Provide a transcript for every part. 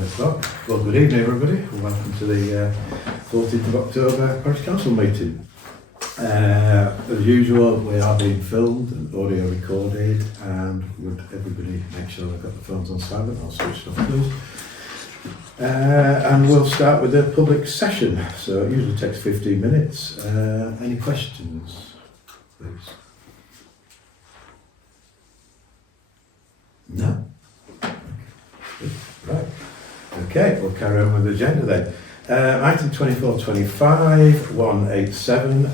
Well, good evening everybody. Welcome to the 14th of October Parish Council meeting. As usual, we are being filmed and audio recorded, and would everybody make sure they've got the phones on silent or switched off, please. And we'll start with the public session. So it usually takes 15 minutes. Any questions, please? No? Right. Okay, we'll carry on with the agenda then. Item 2425 187,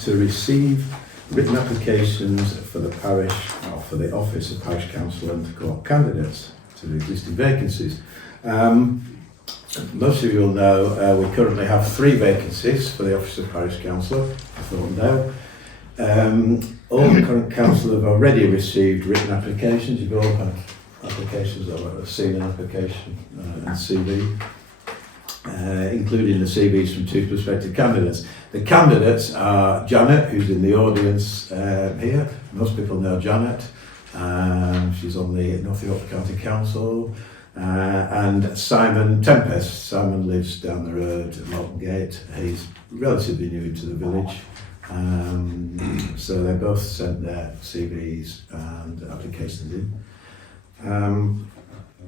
to receive written applications for the parish, or for the office of parish council and to co-op candidates to the existing vacancies. Most of you will know we currently have 3 vacancies for the office of parish councillor for Thornton. All the current council have already received written applications. You've all had applications or seen an application and CV, including the CVs from 2 prospective candidates. The candidates are Janet, who's in the audience here. Most people know Janet. She's on the North Yorkshire County Council. And Simon Tempest. Simon lives down the road at Malton Gate. He's relatively new to the village. So they both sent their CVs and applications in.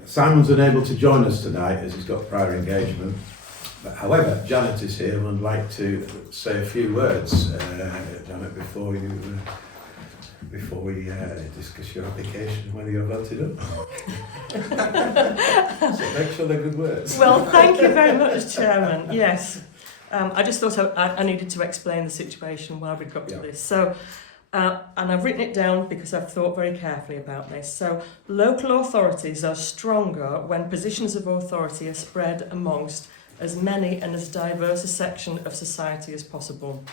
Simon's unable to join us tonight as he's got prior engagement. But however, Janet is here and would like to say a few words, Janet, before we discuss your application and whether you're voted up. So make sure they're good words. Well, thank you very much, Chairman. Yes. I just thought I needed to explain the situation why we got to this. So, and I've written it down because I've thought very carefully about this. So, local authorities are stronger when positions of authority are spread amongst as many and as diverse a section of society as possible.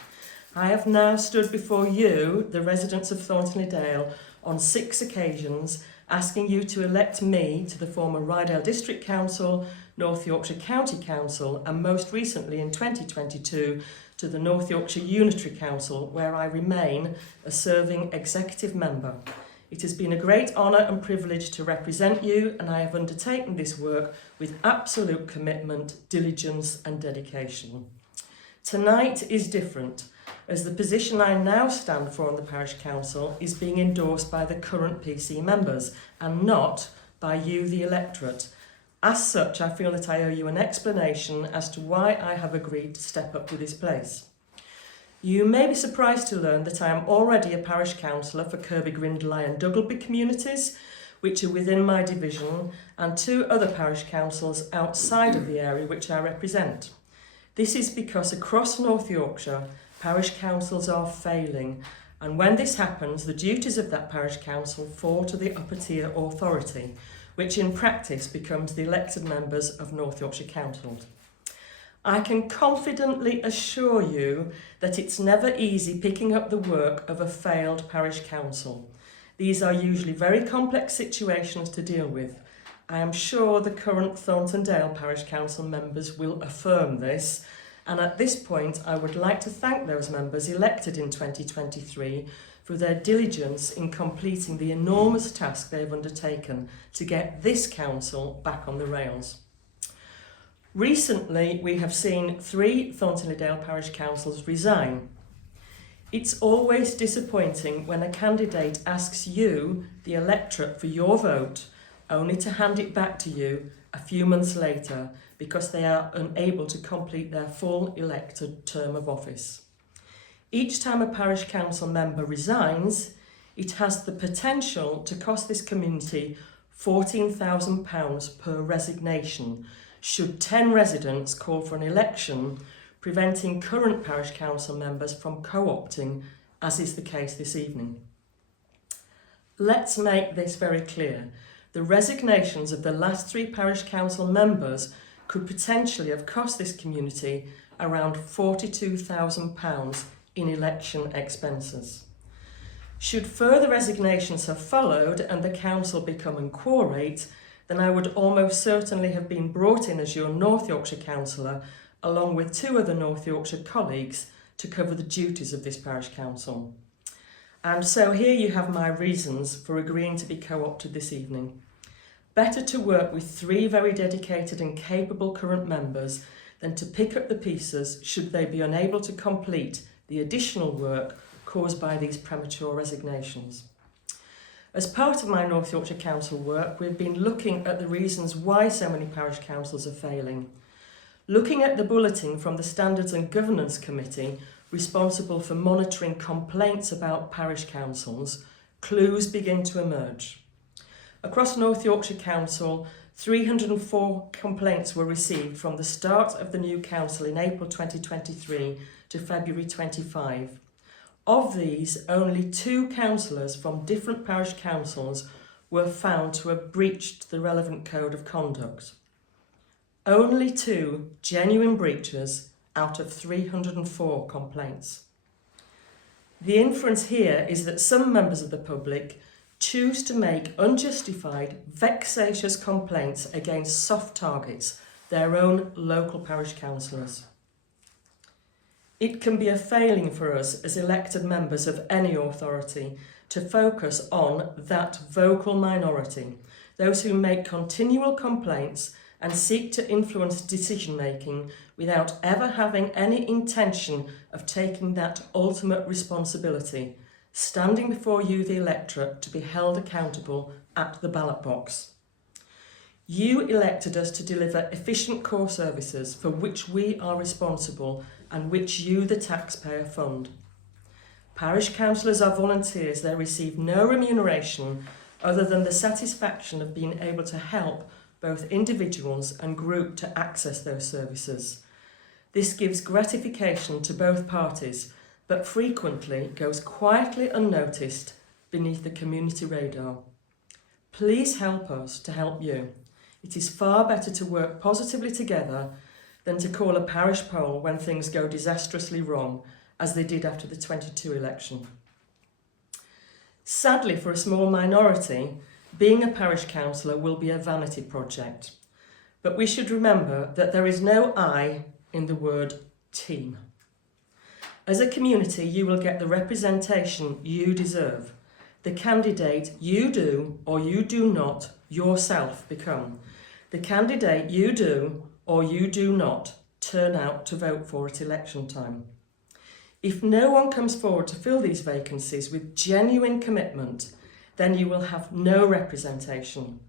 I have now stood before you, the residents of Thornton Dale, on 6 occasions, asking you to elect me to the former Rydale District Council, North Yorkshire County Council, and most recently in 2022 to the North Yorkshire Unitary Council, where I remain a serving executive member. It has been a great honour and privilege to represent you, and I have undertaken this work with absolute commitment, diligence and dedication. Tonight is different, as the position I now stand for on the Parish Council is being endorsed by the current PC members and not by you, the electorate. As such, I feel that I owe you an explanation as to why I have agreed to step up to this place. You may be surprised to learn that I am already a parish councillor for Kirby Grindley and Duggleby communities, which are within my division, and 2 other parish councils outside of the area which I represent. This is because across North Yorkshire, parish councils are failing, and when this happens, the duties of that parish council fall to the upper tier authority, which in practice becomes the elected members of North Yorkshire Council. I can confidently assure you that it's never easy picking up the work of a failed parish council. These are usually very complex situations to deal with. I am sure the current Thornton Dale Parish Council members will affirm this, and at this point I would like to thank those members elected in 2023 for their diligence in completing the enormous task they have undertaken to get this council back on the rails. Recently, we have seen 3 Thornton Dale Parish Councils resign. It's always disappointing when a candidate asks you, the electorate, for your vote, only to hand it back to you a few months later because they are unable to complete their full elected term of office. Each time a parish council member resigns, it has the potential to cost this community £14,000 per resignation, should 10 residents call for an election, preventing current parish council members from co-opting, as is the case this evening. Let's make this very clear. The resignations of the last 3 parish council members could potentially have cost this community around £42,000 in election expenses. Should further resignations have followed and the council become inquorate, then I would almost certainly have been brought in as your North Yorkshire councillor, along with 2 other North Yorkshire colleagues, to cover the duties of this parish council. And so here you have my reasons for agreeing to be co-opted this evening. Better to work with 3 very dedicated and capable current members than to pick up the pieces should they be unable to complete the additional work caused by these premature resignations. As part of my North Yorkshire Council work, we've been looking at the reasons why so many parish councils are failing. Looking at the bulletin from the Standards and Governance Committee, responsible for monitoring complaints about parish councils, clues begin to emerge. Across North Yorkshire Council, 304 complaints were received from the start of the new council in April 2023 to February 25. Of these, only 2 councillors from different parish councils were found to have breached the relevant code of conduct. Only 2 genuine breaches out of 304 complaints. The inference here is that some members of the public choose to make unjustified, vexatious complaints against soft targets, their own local parish councillors. It can be a failing for us as elected members of any authority to focus on that vocal minority, those who make continual complaints and seek to influence decision-making without ever having any intention of taking that ultimate responsibility, standing before you, the electorate, to be held accountable at the ballot box. You elected us to deliver efficient core services for which we are responsible and which you, the taxpayer, fund. Parish councillors are volunteers. They receive no remuneration other than the satisfaction of being able to help both individuals and group to access those services. This gives gratification to both parties, but frequently goes quietly unnoticed beneath the community radar. Please help us to help you. It is far better to work positively together than to call a parish poll when things go disastrously wrong, as they did after the 22 election. Sadly, for a small minority, being a parish councillor will be a vanity project. But we should remember that there is no I in the word team. As a community, you will get the representation you deserve, the candidate you do or you do not yourself become, the candidate you do or you do not turn out to vote for at election time. If no one comes forward to fill these vacancies with genuine commitment, then you will have no representation.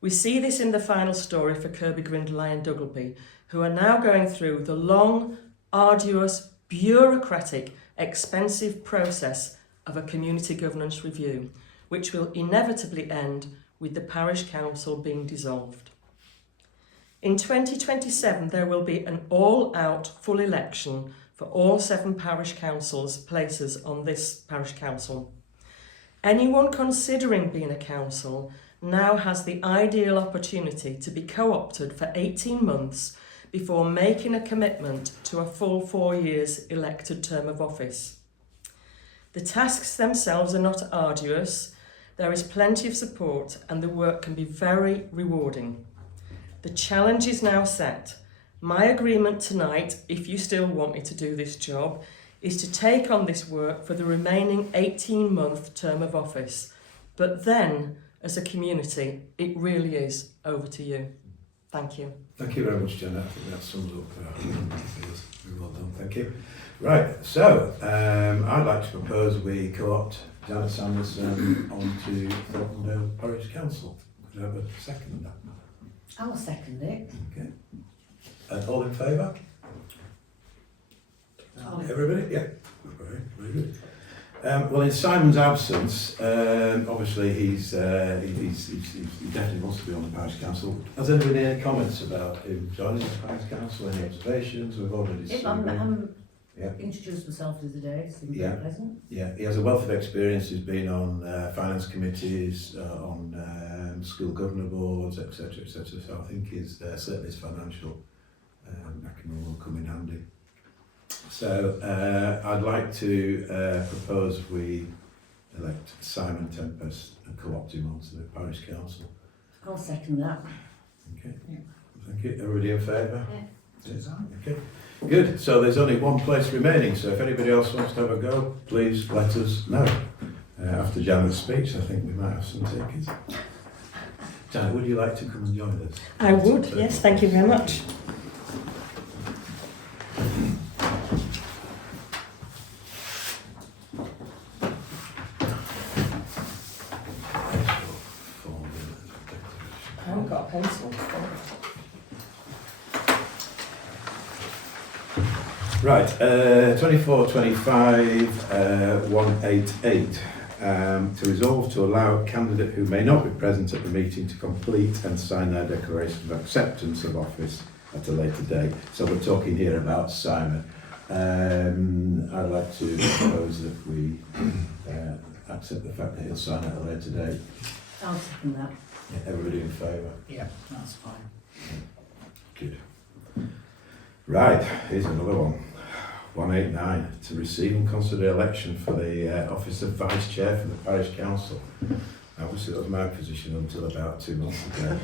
We see this in the final story for Kirby Grindley and Duggleby, who are now going through the long, arduous, bureaucratic, expensive process of a community governance review, which will inevitably end with the parish council being dissolved. In 2027, there will be an all-out full election for all 7 parish councils' places on this parish council. Anyone considering being a council now has the ideal opportunity to be co-opted for 18 months before making a commitment to a full 4 years elected term of office. The tasks themselves are not arduous, there is plenty of support and the work can be very rewarding. The challenge is now set. My agreement tonight, if you still want me to do this job, is to take on this work for the remaining 18-month term of office. But then, as a community, it really is over to you. Thank you. Thank you very much, Jenna. I think that sums up very well done. Thank you. Right, so I'd like to propose we co-opt Janet Sanderson onto Thornton Parish Council. Could I have a second on that? I'll second it. Okay. All in favour? Everybody? Yeah. Very good. Well, in Simon's absence, obviously he definitely wants to be on the parish council. Has anybody any comments about him joining the parish council? Any observations? We've already seen him. Introduced myself the other day. It's been very pleasant. Yeah, he has a wealth of experience. He's been on finance committees, on school governor boards, etc., etc. So I think certainly his financial acumen will come in handy. So I'd like to propose we elect Simon Tempest and co-opt him onto the parish council. I'll second that. Okay. Yeah. Thank you. Everybody in favour? Yeah. Yes. Okay. Good. So there's only one place remaining. So if anybody else wants to have a go, please let us know. After Janet's speech, I think we might have some takers. Janet, would you like to come and join us? I would, yes, thank you very much. I haven't got a pencil. Right, 2425 188. To resolve to allow a candidate who may not be present at the meeting to complete and sign their declaration of acceptance of office at a later date. So we're talking here about Simon. I'd like to propose that we accept the fact that he'll sign at a later date. I'll second that. Everybody in favour? Yeah, that's fine. Good. Right, here's another one. 189, to receive and consider election for the office of Vice Chair for the Parish Council. Obviously that was my position until about 2 months ago.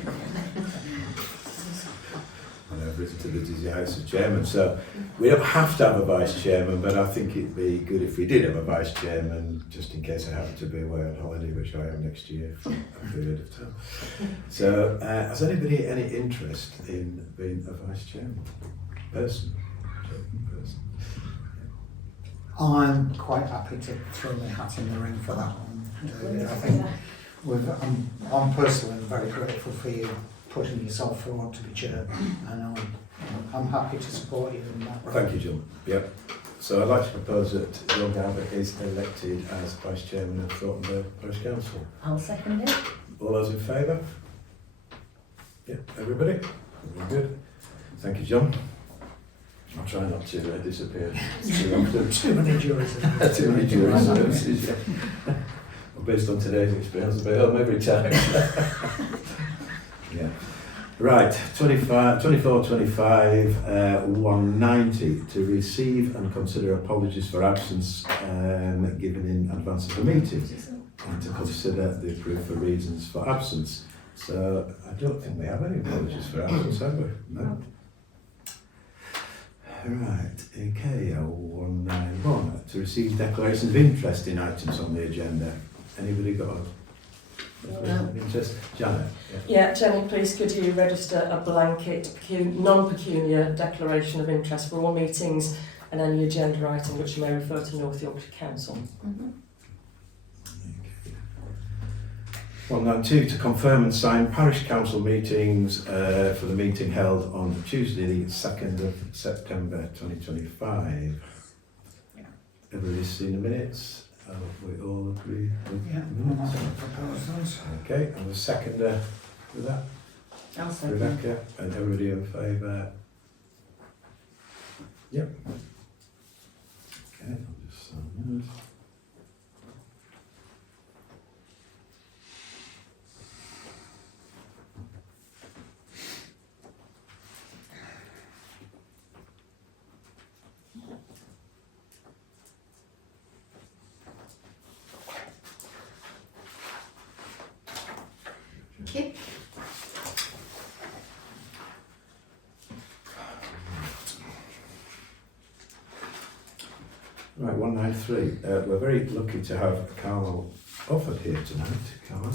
And I've risen to the dizzy heights of chairman. So we don't have to have a Vice Chairman, but I think it'd be good if we did have a Vice Chairman, just in case I happen to be away on holiday, which I am next year for a period of time. So has anybody any interest in being a Vice Chairman? Person. I'm quite happy to throw my hat in the ring for that one. I think I'm personally very grateful for you putting yourself forward to be chair, and I'm happy to support you in that. Thank you, John. Yep. So I'd like to propose that John Galvin is elected as Vice Chairman of Thornton Parish Council. I'll second it. All those in favour? Yeah, everybody? Very good. Thank you, John. I'll try not to disappear too often. Too many juries. Too many jury services, yeah. Well, based on today's experience, I'll be home every time. Yeah. Right, 2425 190, to receive and consider apologies for absence given in advance of the meeting, and to consider the proof for reasons for absence. So I don't think we have any apologies for absence, have we? No. Right, okay, 191, to receive declarations of interest in items on the agenda. Anybody got a declaration of interest? Janet? Yeah, Jenny, please could you register a blanket non-pecuniary declaration of interest for all meetings and any agenda item which may refer to North Yorkshire Council. 192, to confirm and sign Parish Council meetings for the meeting held on Tuesday, the 2nd of September 2025. Yeah. Everybody's seen the minutes? We all agree with Yeah, the minutes? I'll propose those. Okay, and the seconder with that? I'll second. Rebecca, and everybody in favour? Yep. Okay, I'll just sign those. Thank you. Right, 193. We're very lucky to have Carmel Offord here tonight, Carmel.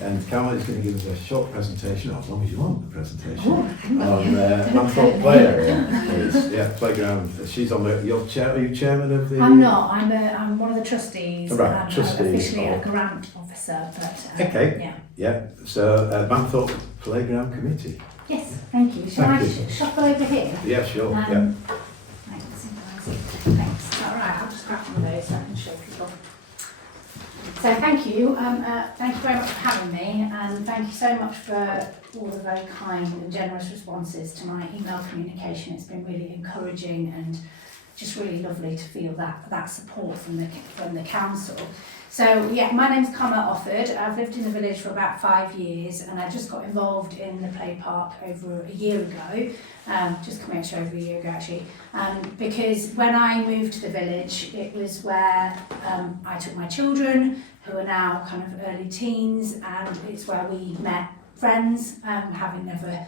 And Carmel is going to give us a short presentation, as long as you want the presentation, on Manthorpe Playground. She's on the, are you chairman of the... I'm not, I'm one of the trustees. Right, I'm trustees officially a of- grant officer, but Okay. yeah. Yeah, so Manthorpe Playground Committee. Yes, thank you. Shall Thank I you. shuffle over here? Yeah, sure, yeah. Thanks, guys. Thanks. All right, I'll just grab one of those so I can show people. So thank you. Thank you very much for having me, and thank you so much for all the very kind and generous responses to my email communication. It's been really encouraging and just really lovely to feel that support from the council. So yeah, my name's Carmel Offord. I've lived in the village for about 5 years, and I just got involved in the play park over a year ago, just coming actually over a year ago actually, because when I moved to the village, it was where I took my children, who are now kind of early teens, and it's where we met friends, having never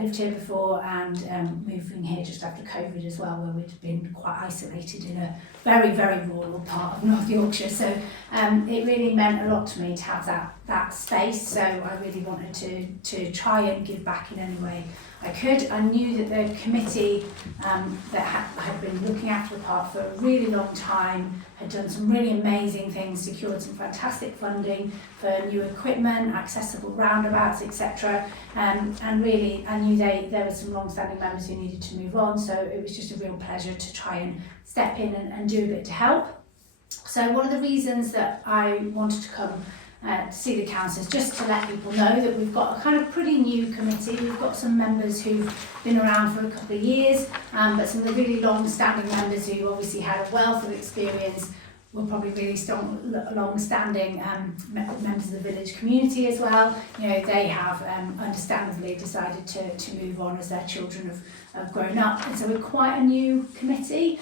lived here before, and moving here just after COVID as well, where we'd been quite isolated in a very, very rural part of North Yorkshire. So it really meant a lot to me to have that that space, so I really wanted to try and give back in any way I could. I knew that the committee that had been looking after the park for a really long time had done some really amazing things, secured some fantastic funding for new equipment, accessible roundabouts, etc. And really, I knew there were some long-standing members who needed to move on, so it was just a real pleasure to try and step in and do a bit to help. So one of the reasons that I wanted to come to see the council is just to let people know that we've got a kind of pretty new committee. We've got some members who've been around for a couple of years, but some of the really long-standing members who obviously had a wealth of experience were probably really strong, long-standing members of the village community as well. You know, they have understandably decided to move on as their children have grown up, and so we're quite a new committee.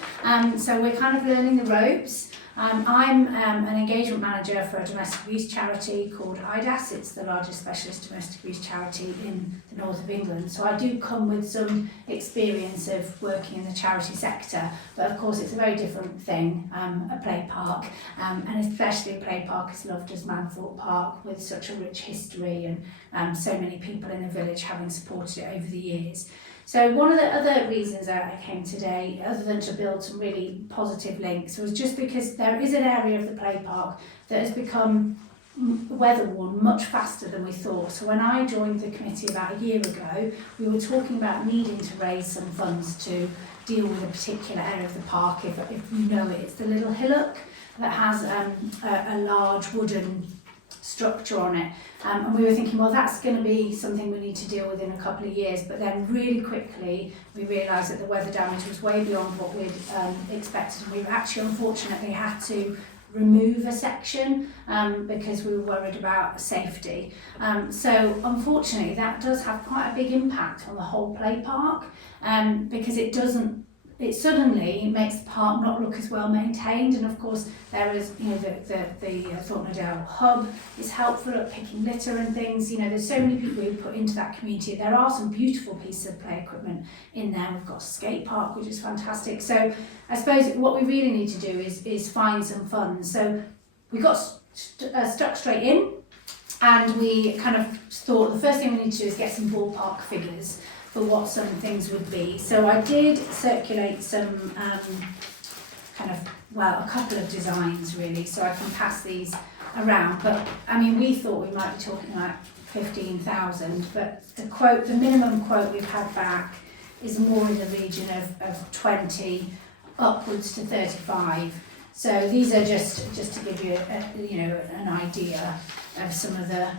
So we're kind of learning the ropes. I'm an engagement manager for a domestic abuse charity called IDAS. It's the largest specialist domestic abuse charity in the north of England. So I do come with some experience of working in the charity sector, but of course it's a very different thing, a play park, and especially a play park as loved as Manthorpe Park, with such a rich history and so many people in the village having supported it over the years. So one of the other reasons I came today, other than to build some really positive links, was just because there is an area of the play park that has become weather-worn much faster than we thought. So when I joined the committee about a year ago, we were talking about needing to raise some funds to deal with a particular area of the park. If you know it, it's the little hillock that has a large wooden structure on it, and we were thinking, well, that's going to be something we need to deal with in a couple of years, but then really quickly we realised that the weather damage was way beyond what we'd expected, and we've actually unfortunately had to remove a section because we were worried about safety. So unfortunately that does have quite a big impact on the whole play park, because it suddenly makes the park not look as well maintained. And of course there is, you know, the Thornton hub is helpful at picking litter and things. You know, there's so many people who put into that community. There are some beautiful pieces of play equipment in there. We've got a skate park, which is fantastic. So I suppose what we really need to do is find some funds. So we got stuck straight in, and we kind of thought the first thing we need to do is get some ballpark figures for what some things would be. So I did circulate some a couple of designs really, so I can pass these around. But I mean, we thought we might be talking like 15,000, but the minimum quote we've had back is more in the region of 20 upwards to 35. So these are just to give you an idea of some of the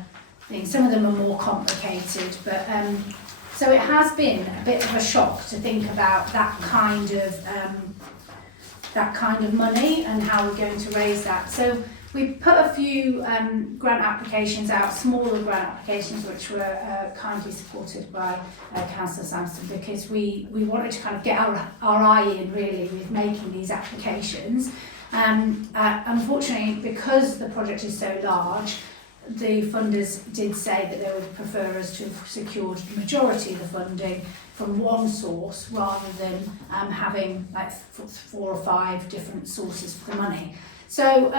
things. Some of them are more complicated, but so it has been a bit of a shock to think about that kind of money and how we're going to raise that. So we put a few grant applications out, smaller grant applications, which were kindly supported by Councillor Sampson, because we wanted to kind of get our eye in really with making these applications. Unfortunately, because the project is so large, the funders did say that they would prefer us to have secured the majority of the funding from one source rather than having like 4 or 5 different sources for the money. So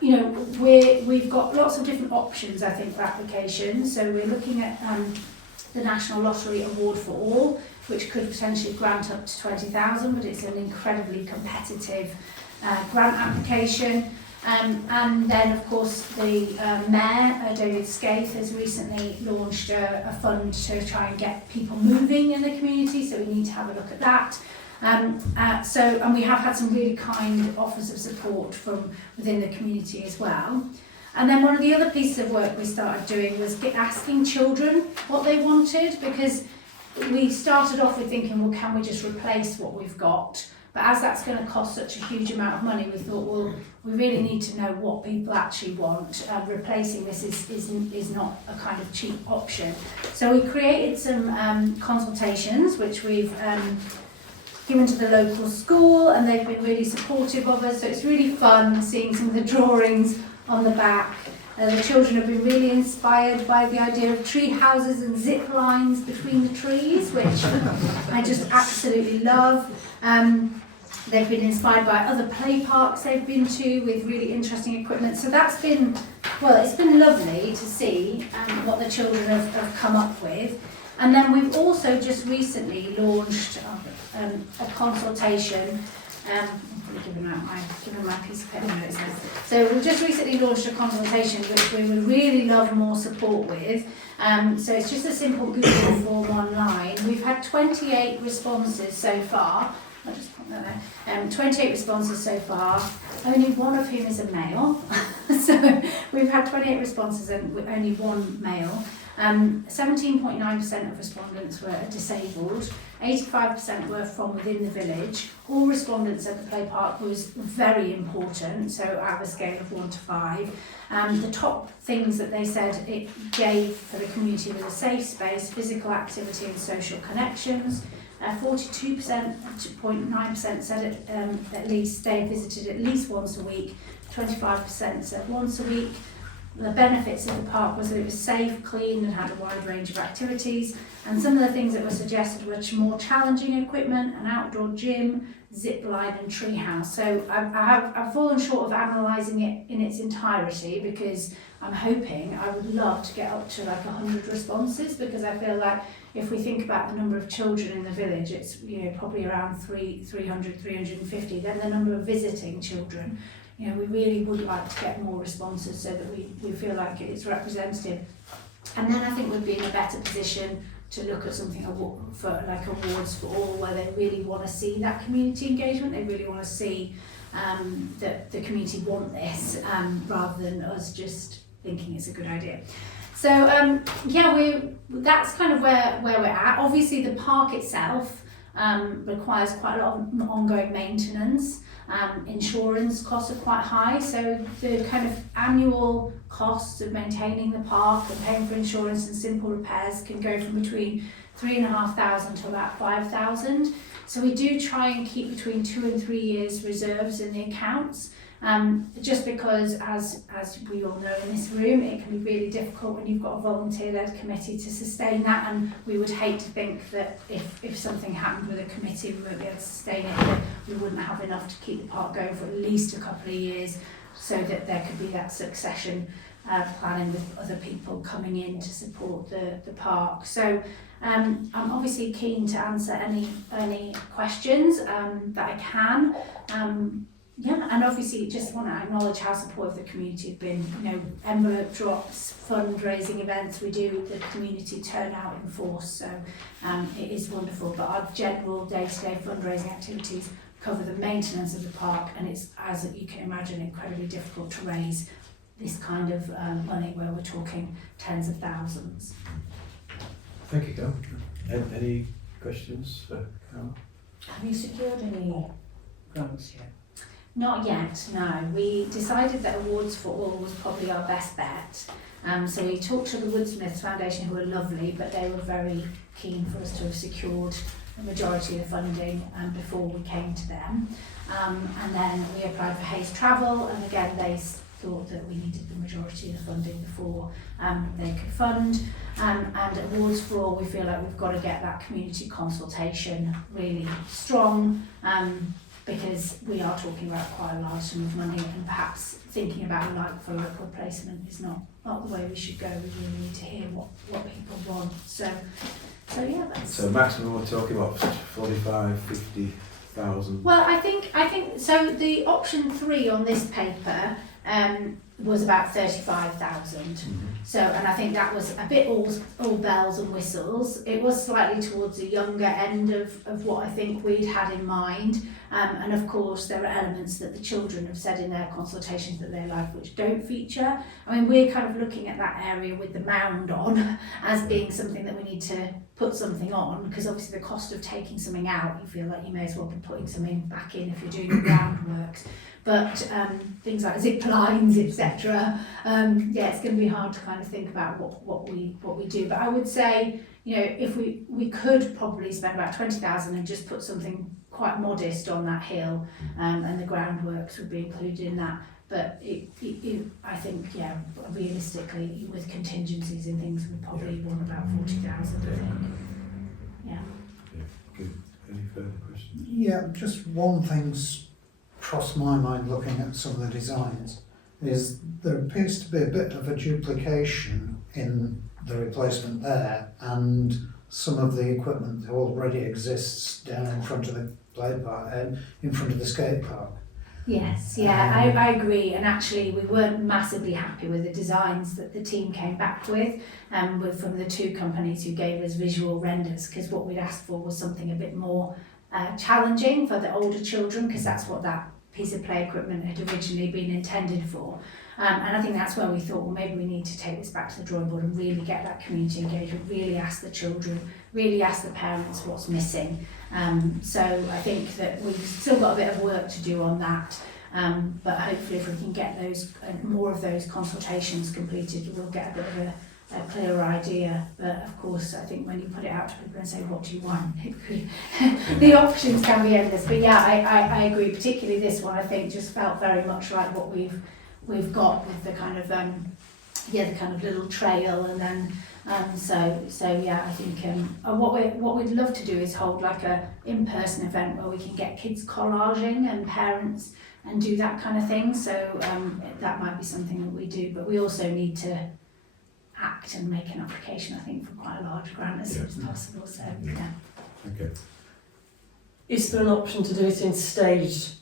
we've got lots of different options, I think, for applications. So we're looking at the National Lottery Award for All, which could potentially grant up to 20,000, but it's an incredibly competitive grant application. And then, of course, the Mayor, David Scaife, has recently launched a fund to try and get people moving in the community, so we need to have a look at that. And we have had some really kind offers of support from within the community as well. And then one of the other pieces of work we started doing was asking children what they wanted, because we started off with thinking, well, can we just replace what we've got? But as that's going to cost such a huge amount of money, we thought, well, we really need to know what people actually want. Replacing this is not a kind of cheap option. So we created some consultations, which we've given to the local school, and they've been really supportive of us. So it's really fun seeing some of the drawings on the back. The children have been really inspired by the idea of tree houses and zip lines between the trees, which I just absolutely love. They've been inspired by other play parks they've been to with really interesting equipment. So that's been Well, it's been lovely to see what the children have come up with. And then we've also just recently launched a consultation. I'm probably giving my piece of paper notes now. So we've just recently launched a consultation which we would really love more support with. So it's just a simple Google form online. We've had 28 responses so far. I'll just put that there. 28 responses so far, only one of whom is a male. So we've had 28 responses and only one male. 17.9% of respondents were disabled, 85% were from within the village. All respondents at the play park was very important, so out of a scale of 1 to 5. The top things that they said it gave for the community was a safe space, physical activity and social connections. 42.9% said at least they visited at least once a week, 25% said once a week. The benefits of the park was that it was safe, clean and had a wide range of activities, and some of the things that were suggested were more challenging equipment, an outdoor gym, zip line and treehouse. So I've fallen short of analysing it in its entirety because I would love to get up to like 100 responses, because I feel like if we think about the number of children in the village, it's probably around 300, 350, then the number of visiting children. We really would like to get more responses so that we feel like it's representative. And then I think we'd be in a better position to look at something for like awards for all, where they really want to see that community engagement. They really want to see that the community want this, rather than us just thinking it's a good idea. So that's kind of where we're at. Obviously the park itself requires quite a lot of ongoing maintenance. Insurance costs are quite high, so the kind of annual costs of maintaining the park and paying for insurance and simple repairs can go from between £3,500 to about £5,000. So we do try and keep between 2 and 3 years reserves in the accounts, just because as we all know in this room, it can be really difficult when you've got a volunteer-led committee to sustain that, and we would hate to think that if something happened with a committee we won't be able to sustain it, that we wouldn't have enough to keep the park going for at least a couple of years, so that there could be that succession planning with other people coming in to support the park. So I'm obviously keen to answer any questions that I can. And obviously just want to acknowledge how supportive the community have been. Envelope drops, fundraising events, we do the community turnout in force, so it is wonderful. But our general day-to-day fundraising activities cover the maintenance of the park, and it's, as you can imagine, incredibly difficult to raise this kind of money where we're talking tens of thousands. Thank you, Carol. Any questions for Carol? Have you secured any grants yet? Not yet, no. We decided that Awards for All was probably our best bet. So we talked to the Woodsmiths Foundation, who were lovely, but they were very keen for us to have secured the majority of the funding before we came to them. And then we applied for Hayes Travel, and again they thought that we needed the majority of the funding before they could fund. And Awards for All, we feel like we've got to get that community consultation really strong, because we are talking about quite a large sum of money, and perhaps thinking about a like-for-like replacement is not the way we should go. We really need to hear what people want. So yeah, that's... So maximum we're talking about 45, 50,000? Well, I think so. The option 3 on this paper was about 35,000. Mm-hmm. So, and I think that was a bit all bells and whistles. It was slightly towards the younger end of what I think we'd had in mind. And of course, there are elements that the children have said in their consultations that they like, which don't feature. I mean, we're kind of looking at that area with the mound on as being something that we need to put something on, because obviously the cost of taking something out, you feel like you may as well be putting something back in if you're doing the groundworks. But things like zip lines, etc. It's going to be hard to kind of think about what we do. But I would say, if we could probably spend about 20,000 and just put something quite modest on that hill, and the groundworks would be included in that. But I think, realistically, with contingencies and things, we probably want about 40,000. I think. Yeah. Good. Any further questions? Yeah, just one thing's crossed my mind looking at some of the designs. is there appears to be a bit of a duplication in the replacement there, and some of the equipment that already exists down in front of the play park, in front of the skate park. Yes, yeah, I agree. And actually, we weren't massively happy with the designs that the team came back with, from the two companies who gave us visual renders, because what we'd asked for was something a bit more challenging for the older children, because that's what that piece of play equipment had originally been intended for. And I think that's where we thought, well, maybe we need to take this back to the drawing board and really get that community engagement, really ask the children, really ask the parents what's missing. So I think that we've still got a bit of work to do on that, but hopefully if we can get those more of those consultations completed, we'll get a bit of a clearer idea. But of course, I think when you put it out to people and say, what do you want? The options can be endless. But yeah, I agree, particularly this one, I think just felt very much like what we've got with the kind of the kind of little trail, and then so yeah, I think what we'd love to do is hold like a in-person event where we can get kids collaging and parents and do that kind of thing. So that might be something that we do, but we also need to act and make an application, I think, for quite a large grant as soon as possible. So yeah. Okay. Is there an option to do it in staged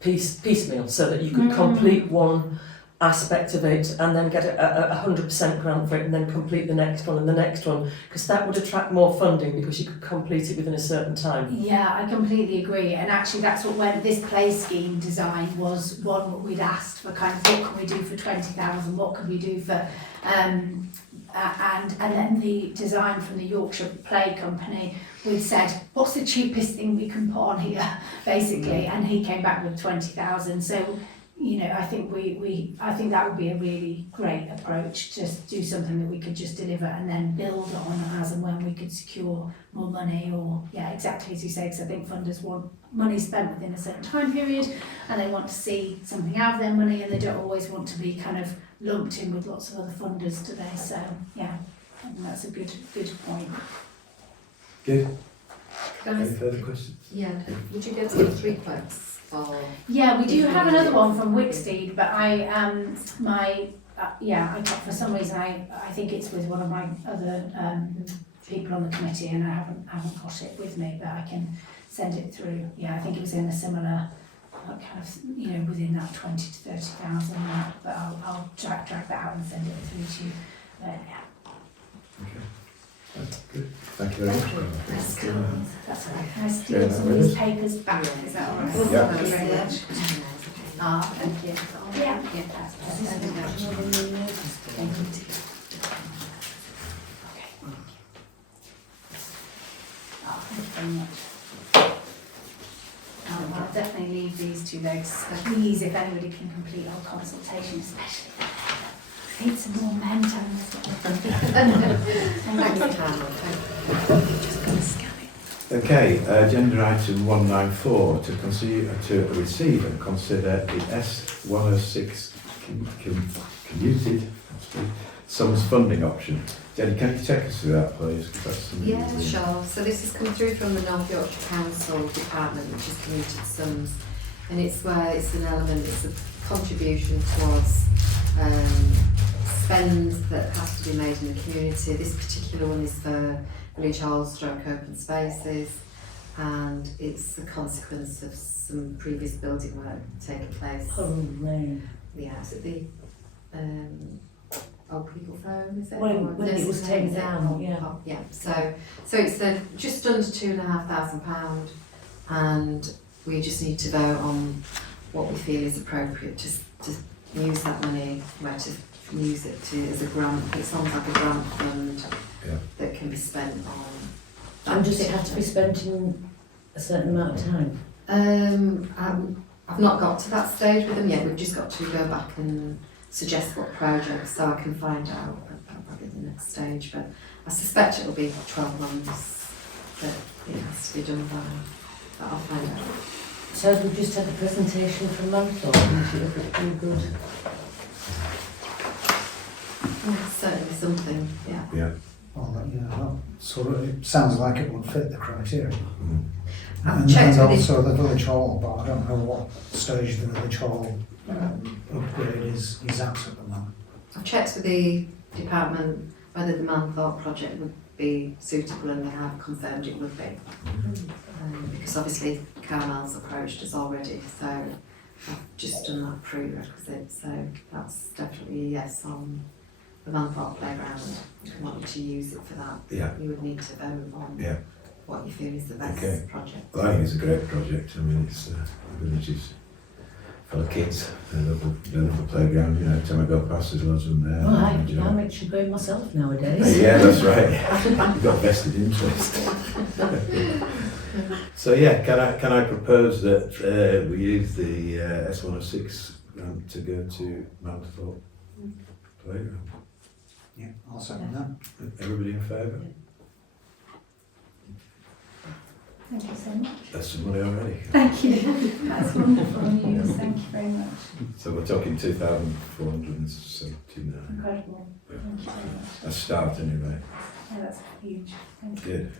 piecemeal, so that you could complete one aspect of it and then get a 100% grant for it, and then complete the next one and the next one, because that would attract more funding because you could complete it within a certain time? Yeah, I completely agree. And actually that's what when this play scheme design was one what we'd asked for, kind of what can we do for 20,000, what could we do for and then the design from the Yorkshire Play Company, we'd said, what's the cheapest thing we can put on here, basically, and he came back with 20,000. So, you know, I think I think that would be a really great approach, to do something that we could just deliver and then build on as and when we could secure more money, or yeah, exactly as you say, because I think funders want money spent within a certain time period, and they want to see something out of their money, and they don't always want to be kind of lumped in with lots of other funders today. So yeah, I think that's a good point. Good. Guys, Any further questions? yeah, would you be able to give 3 quotes? Or Yeah, we do have another one from Wicksteed, but for some reason I think it's with one of my other people on the committee, and I haven't got it with me, but I can send it through. Yeah, I think it was in a similar kind of, you know, within that 20 to 30,000 mark, but I'll drag that out and send it through to you. Yeah. Okay. That's good. Thank you very much. That's all right. Can I steal some of these papers back? Is that all right? Yeah. Thank you very much. Thank you. Yeah. That's perfect. Thank you. Okay. Thank you very much. I'll definitely leave these 2 legs. Please, if anybody can complete our consultation, especially need some more men time as well. Just going to scan it. Okay, agenda item 194, to receive and consider the S106 commuted sums funding option. Jenny, can you take us through that, please? 'Cause that's something yeah, really- sure. So this has come through from the North Yorkshire Council department, which is commuted sums, and it's where it's an element, it's a contribution towards spend that has to be made in the community. This particular one is for village halls stroke open spaces, and it's a consequence of some previous building work taking place. Oh, no. Yeah, is it the old people home, is it? When Or it was nursing taken home, is it? down, yeah. Oh, yeah, so it's just under £2,500, and we just need to vote on what we feel is appropriate to use that money, where to use it to as a grant. It sounds like a grant fund that can be spent on that. And does it have to be spent in a certain amount of time? I've not got to that stage with them yet. We've just got to go back and suggest what projects, so I can find out at probably the next stage. But I suspect it'll be 12 months that it has to be done by, but I'll find out. So we've just had a presentation from Manthorpe, and it looked pretty good. Yeah, certainly something, yeah. Yeah. Well, that sort of, it sounds like it would fit the criteria. I've And checked with also the village hall, but I don't know what stage the village hall upgrade is out at the moment. I've checked with the department whether the Manthorpe project would be suitable, and they have confirmed it would be. Because obviously Carmel's approached us already, so I've just done that prerequisite, so that's definitely a yes on the Manthorpe playground. If you wanted to use it for that, Yeah. you would need to vote on Yeah. what you feel is the best Okay. project. Well, I think it's a great project. I mean, it's the village is full of kids. They love the playground. You know, every time I go past, there's loads of them there. Well, I Enjoy. actually go myself nowadays. Yeah, that's right. You've got vested interest. So yeah, can I propose that we use the S106 grant to go to Manthorpe Playground? Yeah, I'll second that. Everybody in favour? Thank you so much. That's some money already. Thank you. That's wonderful news. Thank you very much. So we're talking 2,479. Incredible. Thank you very much. A start anyway. Yeah, that's huge. Thank you. Good.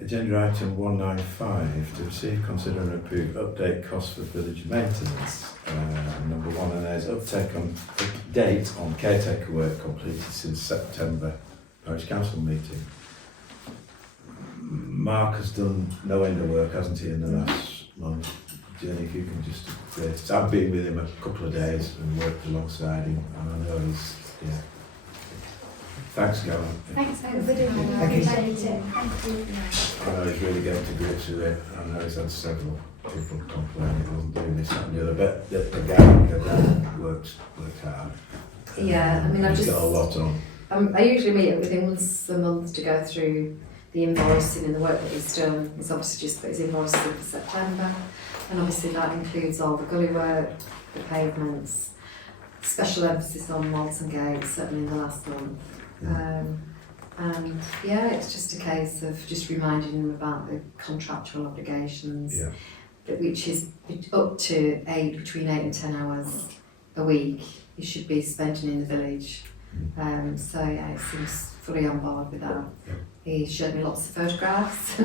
Agenda item 195 to receive, consider and approve update costs for village maintenance. Number one, and there's update on caretaker work completed since September Parish Council meeting. Mark has done no end of work, hasn't he, in the last month? Jenny, if you can just update us. I've been with him a couple of days and worked alongside him, and I know he's, yeah. Thanks, Gavin. Thanks everybody. Thank you. Thank you. I know he's really getting to grips with it. I know he's had several people complain he wasn't doing this, that and the other, but the guy works hard. Yeah, I mean, He's got a lot on. I usually meet with him once a month to go through the invoicing and the work that he's done. He's obviously just put his invoices in for September, and obviously that includes all the gully work, the pavements, special emphasis on Walton Gate, certainly in the last month. And yeah, it's just a case of just reminding him about the contractual obligations, Yeah. which is up to between 8 and 10 hours a week you should be spending in the village. So yeah, he seems fully on board with that. Yeah. He showed me lots of photographs,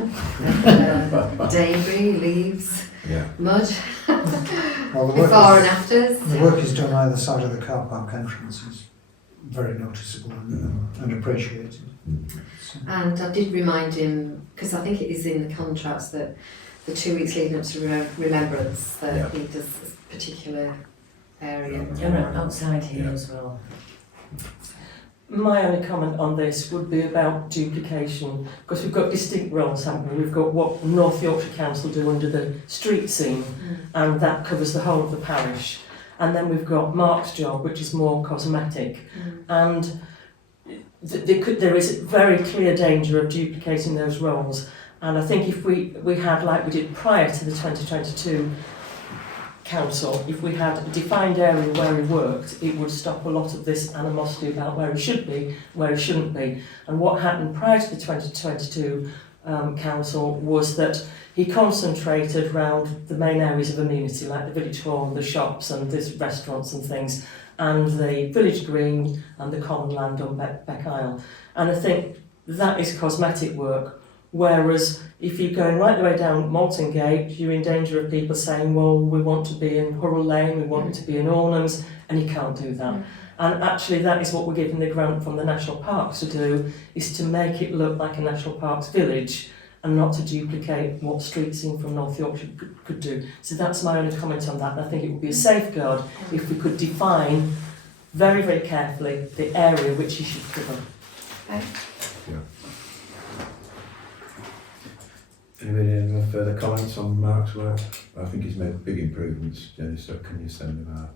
debris, leaves, Yeah. mud, Well, the before and work afters. the work is done either side of the car park entrance is very noticeable and appreciated. So, And I did remind him, because I think it is in the contracts, that the 2 weeks leading up to remembrance, that Yeah. he does a particular area. And outside here Yeah. as well. My only comment on this would be about duplication, because we've got distinct roles, haven't we? We've got what North Yorkshire Council do under the street scene, and that covers the whole of the parish. And then we've got Mark's job, which is more cosmetic. And there is very clear danger of duplicating those roles. And I think if we had, like we did prior to the 2022 council, if we had a defined area where he worked, it would stop a lot of this animosity about where he should be, where he shouldn't be. And what happened prior to the 2022 council was that he concentrated around the main areas of amenity, like the village hall, the shops and the restaurants and things, and the village green and the common land on Beck Isle. And I think that is cosmetic work. Whereas if you're going right the way down Malton Gate, you're in danger of people saying, well, we want to be in Hurrell Lane, we want it to be in Ornhams, and you can't do that. And actually that is what we're given the grant from the National Parks to do, is to make it look like a National Parks village and not to duplicate what street scene from North Yorkshire could do. So that's my only comment on that. And I think it would be a safeguard if we could define very, very carefully the area which he should cover. Okay. Anybody have any further comments on Mark's work? I think he's made big improvements, Jenny, so can you send them out?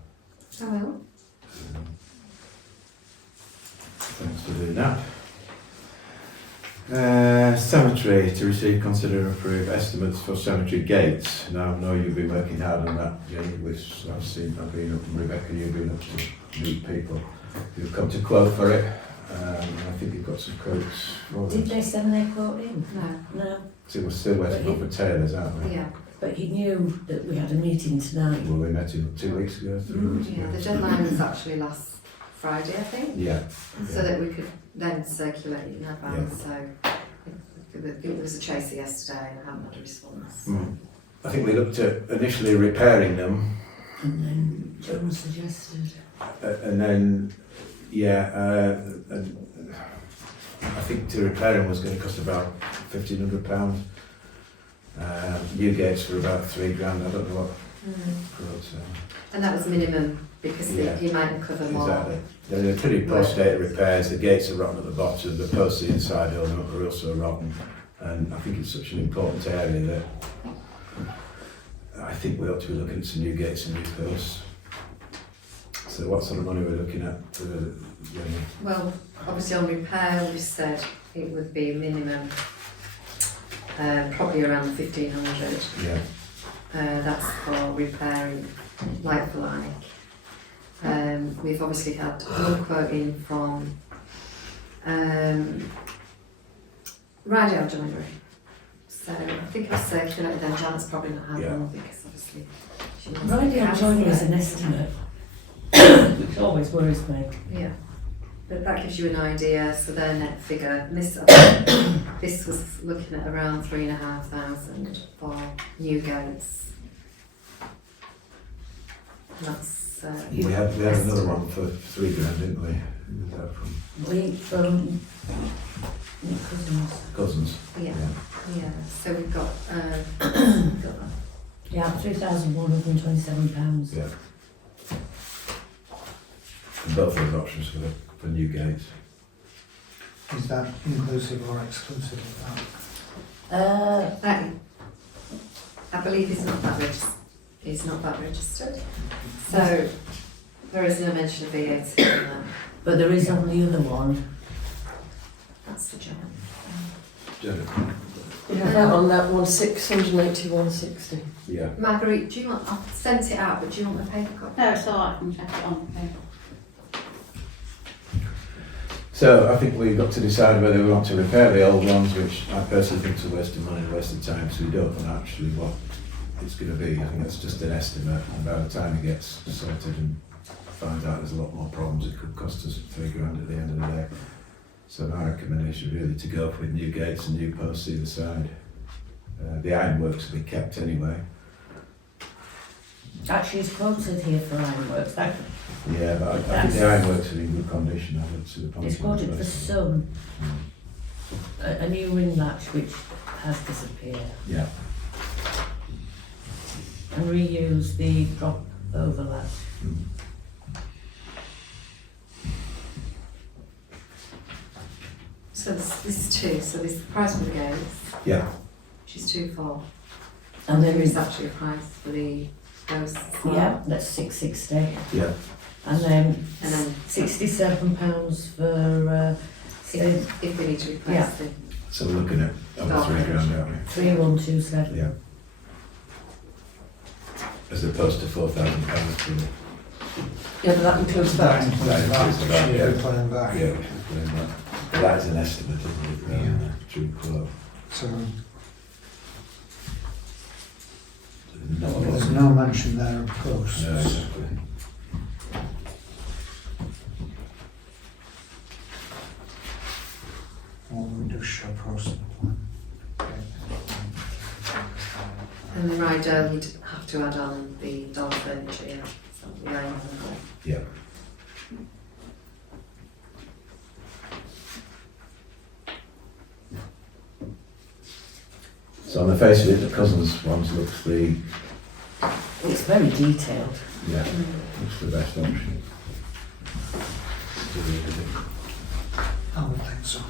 I will. Thanks for doing that. Cemetery, to receive, consider and approve estimates for cemetery gates. Now I know you've been working hard on that, Jenny, I've been up, and Rebecca, you've been up to meet people who've come to quote for it. I think you've got some quotes for Did them. they send their quote in? No. No. So we're still waiting on for tailors, aren't we? Yeah. But he knew that we had a meeting tonight. Well, we met him 2 weeks ago, 3 weeks ago. Yeah. The deadline was actually last Friday, I think, Yeah. so that we could then circulate it in advance. So it was a chaser yesterday, and I haven't had a response. I think we looked at initially repairing them And then John suggested. And then, and I think to repair them was going to cost about £1,500. New gates for about £3,000. I don't know what quotes are. And that was minimum because Yeah. he might cover more. Exactly. They're pretty poor state of repairs. The gates are rotten at the bottom, the posts inside are also rotten. And I think it's such an important area that I think we ought to be looking at some new gates and new posts. So what sort of money we're looking at for the Well, obviously on repair, we said it would be a minimum, probably around 1,500. yeah. That's for repairing like for like. We've obviously had one quote in from Radio Joinery. So I think I've circulated them. Janet's probably not had Yeah. one because obviously she wants Right to down cancel joinery is it. an estimate, which always worries me. Yeah, but that gives you an idea. So their net figure, and this this was looking at around 3,500 for new gates. And that's We had another one for £3,000, didn't we? Who was that from? We cousins. Cousins. yeah, yeah. So we've got Yeah, £3,127. Yeah. And both those options for new gates. Is that inclusive or exclusive of that? that. I believe he's not that registered. So there is no mention of VAT in that. But there is on the other one. That's the job. Jennifer? We have that on that one, 681.60. Yeah. Marguerite, do you want? I've sent it out, but do you want the paper copy? No, it's all right, I can check it on paper. So I think we've got to decide whether we want to repair the old ones, which I personally think is a waste of money and a waste of time, so we don't know actually what it's going to be. I think that's just an estimate, and by the time it gets sorted and finds out there's a lot more problems, it could cost us £3,000 at the end of the day. So my recommendation really to go with new gates and new posts either side. The ironworks will be kept anyway. Actually, it's quoted here for ironworks. That, Yeah, but I think the ironworks are in good condition. I don't see the problem. it's quoted for some. A new ring latch which has disappeared. Yeah. And reuse the drop over latch. So this is two. So this is the price for the gates, Yeah. which is 2,400. And There then is actually a price for the posts. as well. yeah, that's £660. Yeah. And then And then £67 for if we need to replace Yeah. the So we're looking at over £3,000, aren't we? 3127. Yeah. As opposed to £4,000 for Yeah, but that includes that. includes That includes that, that, should yeah. be playing back. yeah, which is doing that. But that is an estimate, isn't it? Rather than a true quote. So No, there's no mention there of posts. No, exactly. Or we do show posts in the plan. and the rider, you'd have to add on the door furniture. Yeah. So the iron. Yeah. So on the face of it, the cousins ones looks the It's very detailed. yeah, looks the best option. I would think so.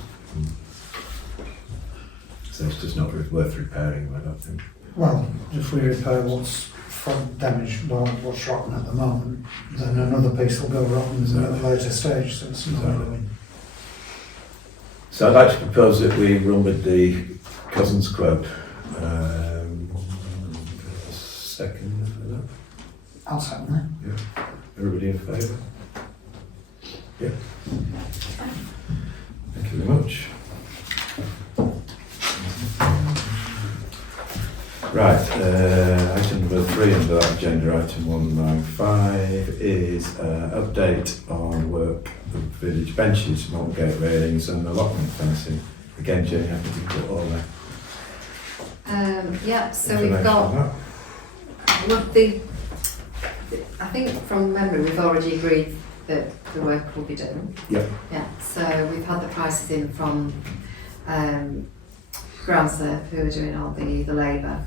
So it's just not worth repairing, I don't think. Well, if we repair what's damaged, well, what's rotten at the moment, then another piece will go rotten at a later stage, so it's not Exactly. really. So I'd like to propose that we run with the cousins quote. Second for that. I'll second that. Yeah. Everybody in favour? Yeah. Thank you very much. Right, item number 3 under that agenda, item 195, is update on work of village benches, Maltgate railings and allotment fencing. Again, Jane, I think you've got all the Yeah. So information we've got. on that. Well, the I think from memory, we've already agreed that the work will be done. Yep. Yeah, so we've had the prices in from Granser, who are doing all the labour.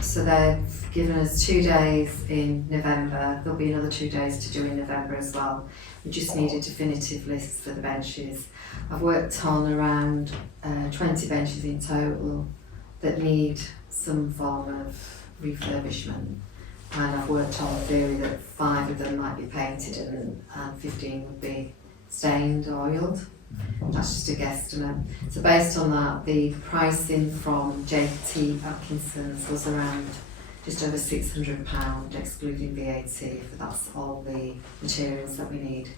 So they've given us 2 days in November. There'll be another 2 days to do in November as well. We just need a definitive list for the benches. I've worked on around 20 benches in total that need some form of refurbishment. And I've worked on the theory that 5 of them might be painted and 15 would be stained or oiled. That's just a guesstimate. So based on that, the pricing from JT Atkinson's was around just over £600, excluding VAT, but that's all the materials that we need.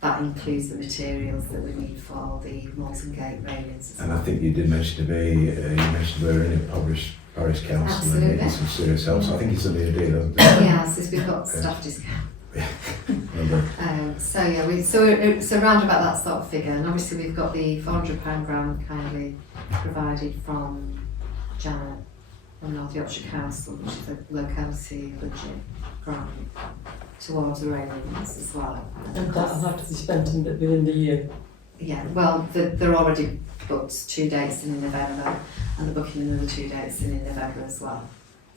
That includes the materials that we need for the Molten Gate railings as And I well. think you did mention to me, you mentioned we were in a Parish Council and Absolutely. needed some serious help, so I think it's a new deal, isn't it? Yeah, so we've got staff discount. Remember? So yeah, so around about that sort of figure, and obviously we've got the £400 grant kindly provided from Janet from North Yorkshire Council, which is a locality budget grant towards the railings as well. And that'll have to be spent in the, within the year. Yeah, well, they're already booked 2 dates in November, and they're booking another 2 dates in November as well.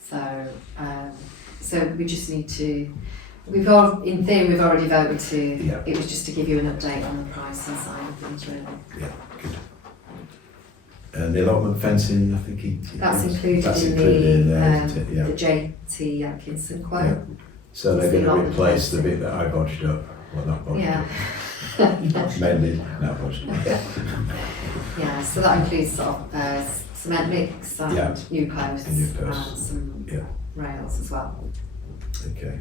So, so we just need to. In theory, we've already voted to. Yeah. It was just to give you an update on the pricing side of things, really. Yeah, good. And the allotment fencing, I think That's included that's in included in the, there, isn't it? Yeah. the JT Atkinson quote. Yeah. So they're It's the going to allotment replace the fencing. bit that I bodged up. Well, not bodged Yeah. up. Mended, not bodged up. Yeah, so that includes sort of cement mix and Yeah. new posts And new posts. and some Yeah. rails as well. Okay.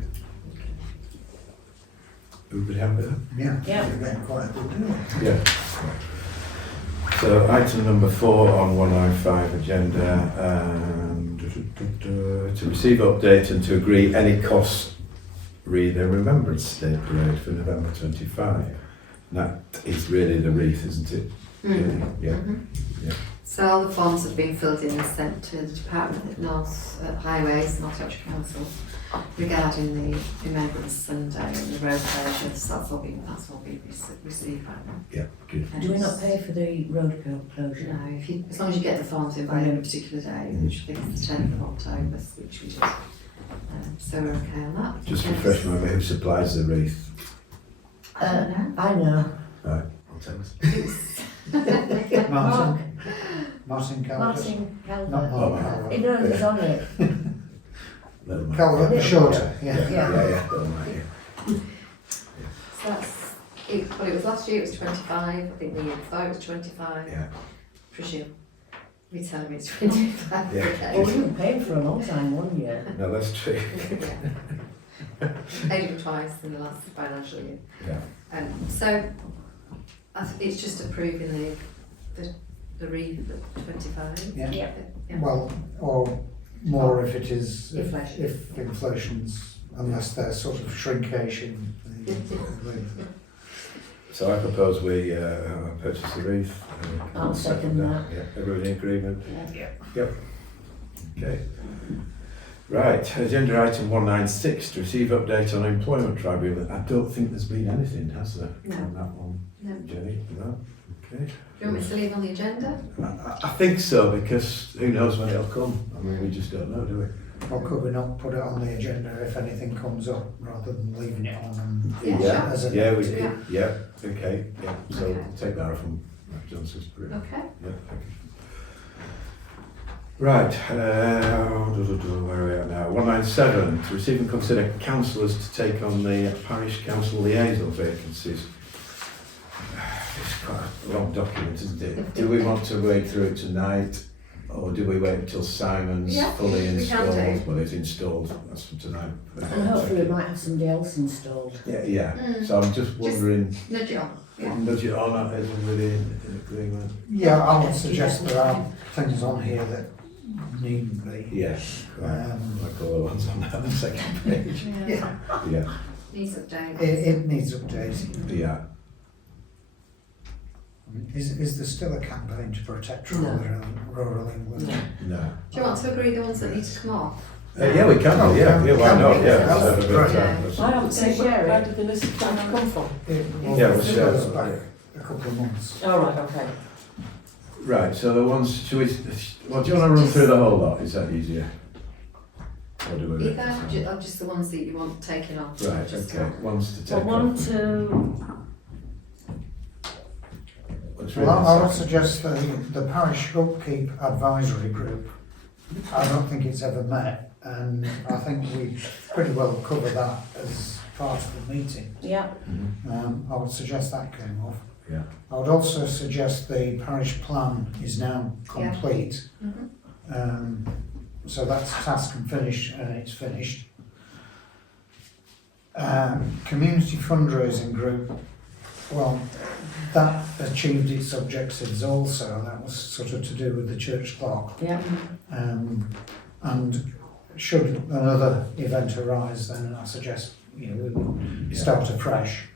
Who could help with that? Yeah, Yeah. you're getting quite a good deal. Yeah. So item number 4 on 195 agenda, to receive update and to agree any costs re the Remembrance Day parade for November 25. And that is really the wreath, isn't it? Really? Yeah. Yeah. So all the forms have been filled in and sent to the Department of Highways, North Yorkshire Council, regarding the Remembrance Sunday and the road closures. That's all been received right now. Yeah, good. Do we not pay for the road closure? No, as long as you get the forms in by a particular day, which I think is the 10th of October, which we did. So we're okay on that. Just refresh my memory, who supplies the wreath? I don't know. I know. Right, I'll tell us. Martin Calvert. Martin Not Calvert. Mark Oh, He Calvert. knows he's on it. Never mind. Calvert the Yeah. shorter, yeah. Yeah. Yeah, don't mind, yeah. So that's it. Well, it was last year, it was 25. I think the year before it was 25. Yeah. Presume. We tell them it's 25. Yeah. Okay. Well, we were paying for a long time, 1 year. No, that's true. Yeah. Paid them twice in the last financial year. Yeah. So it's just approving the wreath at 25. Yeah. Yeah. Yeah. Well, or more if it is, Inflation. if inflation's, unless they're sort of shrinkation. So I propose we purchase the wreath. I'll second that. Yeah, everybody in agreement? Yeah. Yep. Okay. Right, agenda item 196, to receive update on employment tribunal. I don't think there's been anything, has there, No. on that one, No. Jenny? No? Okay. Do you want me to leave on the agenda? I think so, because who knows when it'll come? I mean, we just don't know, do we? Or could we not put it on the agenda if anything comes up, rather than leaving it on and Yeah, as a. Yeah, we Yeah. could, yeah, okay, yeah, so Okay. we'll take that off from Johnson's group. Okay. Yeah, thank you. Right, where are we at now? 197, to receive and consider councillors to take on the parish council liaison vacancies. It's quite a long document, isn't it? Do we want to wade through it tonight, or do we wait until Simon's Yeah, fully we can installed? do. Well, it's installed, that's for tonight. And hopefully we might have somebody else installed. Yeah, yeah, Mm. so I'm just wondering, Nudge it on. Yeah. does it on that, is everybody in agreement? Yeah, I would suggest there are things on here that needn't be. Yeah, right. Like all the ones on that second page. Yeah. Yeah, Needs update. It needs updating. yeah. Is there still a campaign to protect rural England? No. No. Do you want to agree the ones that need to come off? Yeah, we can do, yeah, why not, yeah. That's Let's have a bit of great. time. I haven't Can I seen share where it? did the list of them come from? Yeah, we'll it share goes that, back a couple of months. Oh, right, okay. Right, so the ones, should we, well, do you want to run through the whole lot, is that easier? Or do we? Either, or just the ones that you want taken off. Right, Just okay, ones to Well, take one, off. two, Let's Well, read I would this. suggest the Parish Upkeep Advisory Group. I don't think it's ever met, and I think we pretty well cover that as part of the meeting. yeah, Mhm. I would suggest that came off. Yeah. I would also suggest the parish plan is now complete. Mhm. So that's task and finish, and it's finished. Community fundraising group, well, that achieved its objectives also. That was sort of to do with the church clock. yeah. And should another event arise, then I suggest we would start afresh.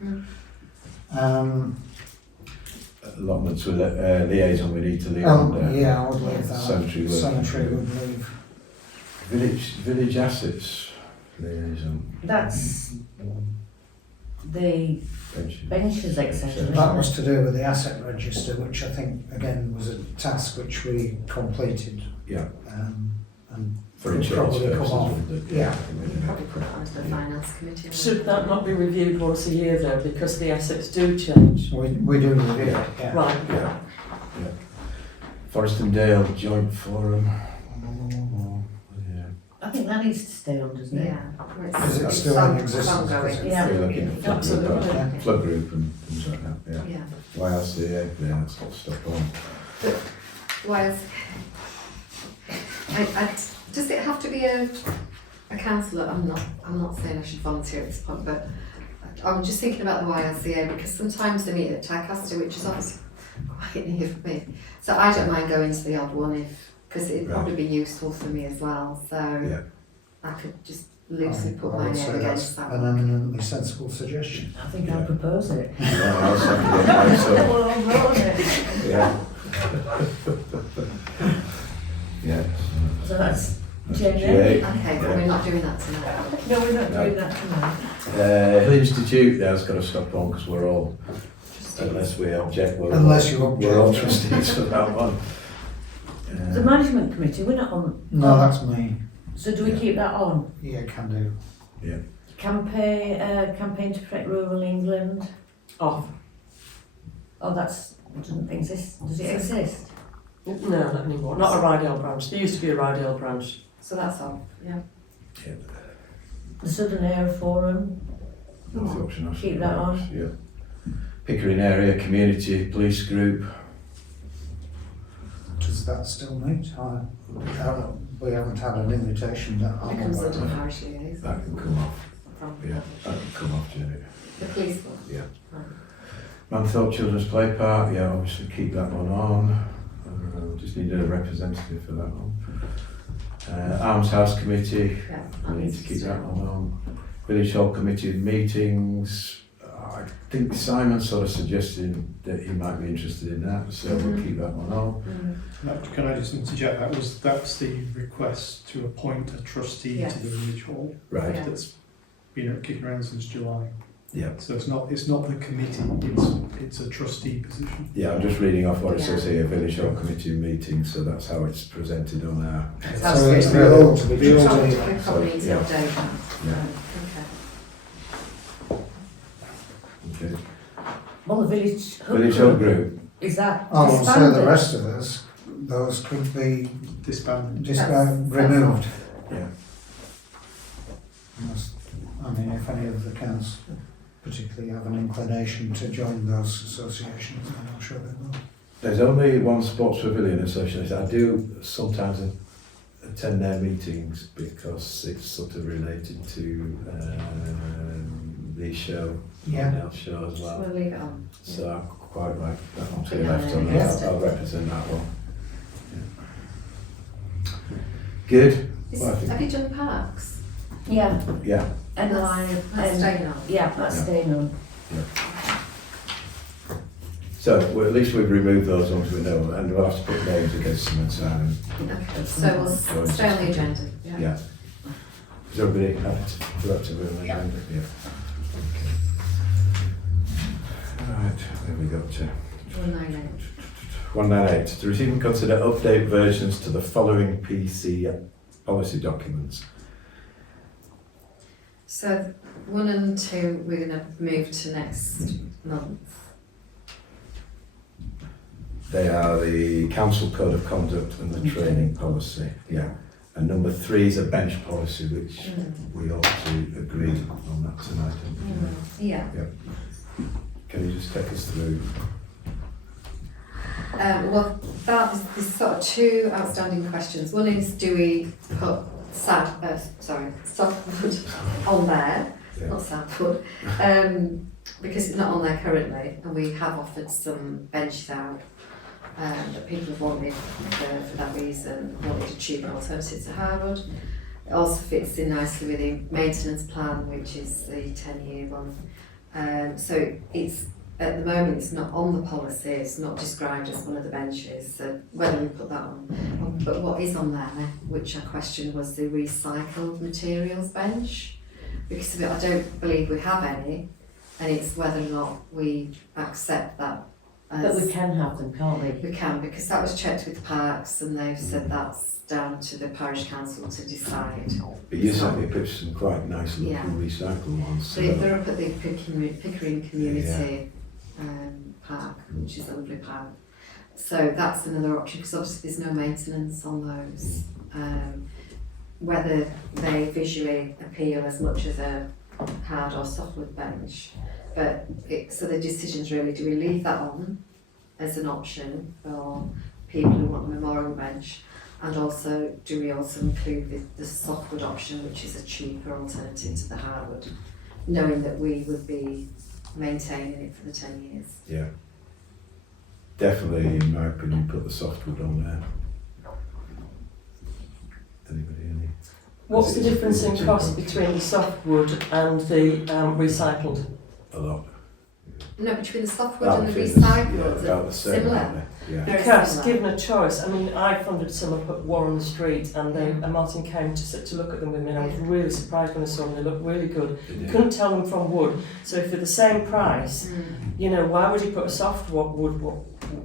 Allotments with liaison, we need to liaison. Yeah, I would leave that. Cemetery work. Cemetery would leave. Village assets liaison. That's the Pension. benches, etc. That was to do with the asset register, which I think again was a task which we completed. Yeah. And For could insurance probably come purposes. off. wouldn't it? Yeah. Probably put it onto the finance committee. Should that not be reviewed once a year though, because the assets do change? We do review it, yeah. Right. Yeah. Forest and Dale Joint Forum. Yeah. I think that needs to stay on, doesn't it? Yeah. Is it still in existence? Ongoing. Yeah. We're looking at flood group, Absolutely. Yeah. flood group and things like that, yeah. Yeah. YLCA, yeah, that's got stuff on. Whereas, does it have to be a councillor? I'm not saying I should volunteer at this point, but I'm just thinking about the YLCA because sometimes they meet at Tadcaster, which is obviously quite near for me. So I don't mind going to the odd one because it'd probably be useful for me as well. So Yeah. I could just loosely put I my would name say against that's that an one. eminently sensible suggestion. I think Yeah. I'll propose it. Yeah, I'll second it, right, so, Well, I'll vote on it. yeah. Yeah. So that's That's Jamie. Jay. Okay, but we're not doing that tonight. No, we're not No. doing that tonight. Hill Institute, that's got to stop on because we're all, unless we object, Unless you object. we're all trustees for that one. The management committee, we're not on. No, that's me. So do we Yeah. keep that on? Yeah, can do. Campaign to protect rural England. Off. Oh, doesn't exist. Does it exist? No, not anymore. Not a Rydale branch. There used to be a Rydale branch. So that's all. Yeah. The Southern Area Forum. That's the option. Keep that on. Yeah. Pickering Area Community Police Group. Does that still meet? We haven't had an invitation that I'm Becomes aware the of. parish liaison. That can come off. From Yeah, that can come off, Jenny. the police one. Yeah. Right. Manthorpe Children's Play Park, yeah, obviously keep that one on. Just need a representative for that one. Arms House Committee, Yeah. we need to keep that one on. Village Hall Committee meetings, I think Simon sort of suggested that he might be interested in that, so we'll keep that one on. Can I just interject? That's the request to appoint a trustee Yes. to the village hall. Right, Yeah. That's been kicking around since July. yeah. So it's not the committee. It's a trustee position. Yeah, I'm just reading off what it says here, Village Hall Committee meeting, so that's how it's presented on our. So it's the old, We the old, probably So, need to yeah. update that. Yeah. Okay. Okay. Well, the village. Village Hall Group, Is that I would say disbanded? the rest of us, those could be Disbanded. just That's removed. yeah. Unless- I mean, if any of the council particularly have an inclination to join those associations, then I'm sure they will. There's only one sports pavilion association. I do sometimes attend their meetings because it's sort of related to the show, Yeah. Nell show as well. We'll leave it on. So I quite like that one to be Yeah, left on. yeah. I'll represent that one. Yeah. Good. Well, I think- Have you done parks? Yeah, Yeah. and That's staying on. yeah, that's Yeah. staying on. So well, at least we've removed those ones we know, and we'll have to put names against them and sign them. Okay, so we'll stay on the agenda. Yeah. Is everybody happy to go up to the Yeah. Yeah. Okay. Right, there we go to 198. 198. To receive and consider update versions to the following PC policy documents. So 1 and 2 we're going to move to next month. They are the council code of conduct and the training policy. Yeah. And number 3 is a bench policy, which we ought to agree on that tonight. Yeah. Can you just take us through? Well, there's sort of 2 outstanding questions. One is, do we put softwood on there? Yeah. Not softwood, because it's not on there currently, and we have offered some benches out that people have wanted for that reason, wanted a cheaper alternative to hardwood. It also fits in nicely with the maintenance plan, which is the 10-year one. So it's, at the moment, it's not on the policy, it's not described as one of the benches, so whether we put that on. But what is on there, which I questioned, was the recycled materials bench, because I don't believe we have any, and it's whether or not we accept that. But we can have them, can't we? We can, because that was checked with the parks, and they've said that's down to the parish council to decide. But you certainly picked some quite nice looking Yeah. recycled ones. So they're up at the Pickering Community Park, which is a lovely park. So that's another option, because obviously there's no maintenance on those. Whether they visually appeal as much as a hard or softwood bench. But so the decision's really, do we leave that on as an option for people who want a memorial bench? And also, do we also include the softwood option, which is a cheaper alternative to the hardwood, knowing that we would be maintaining it for the 10 years? Yeah. Definitely, in my opinion, put the softwood on there. Anybody, any? What's the difference in cost between the softwood and the recycled? A lot. No, between the softwood About and the between recycled, about the same, similar. aren't they? Yeah. Very Because similar. given a choice, I mean, I funded some up at Warren Street, and Martin came to look at them with me, and I was really surprised when I saw them. They looked really good. You couldn't tell them from wood. So if they're the same price, you know, why would you put a softwood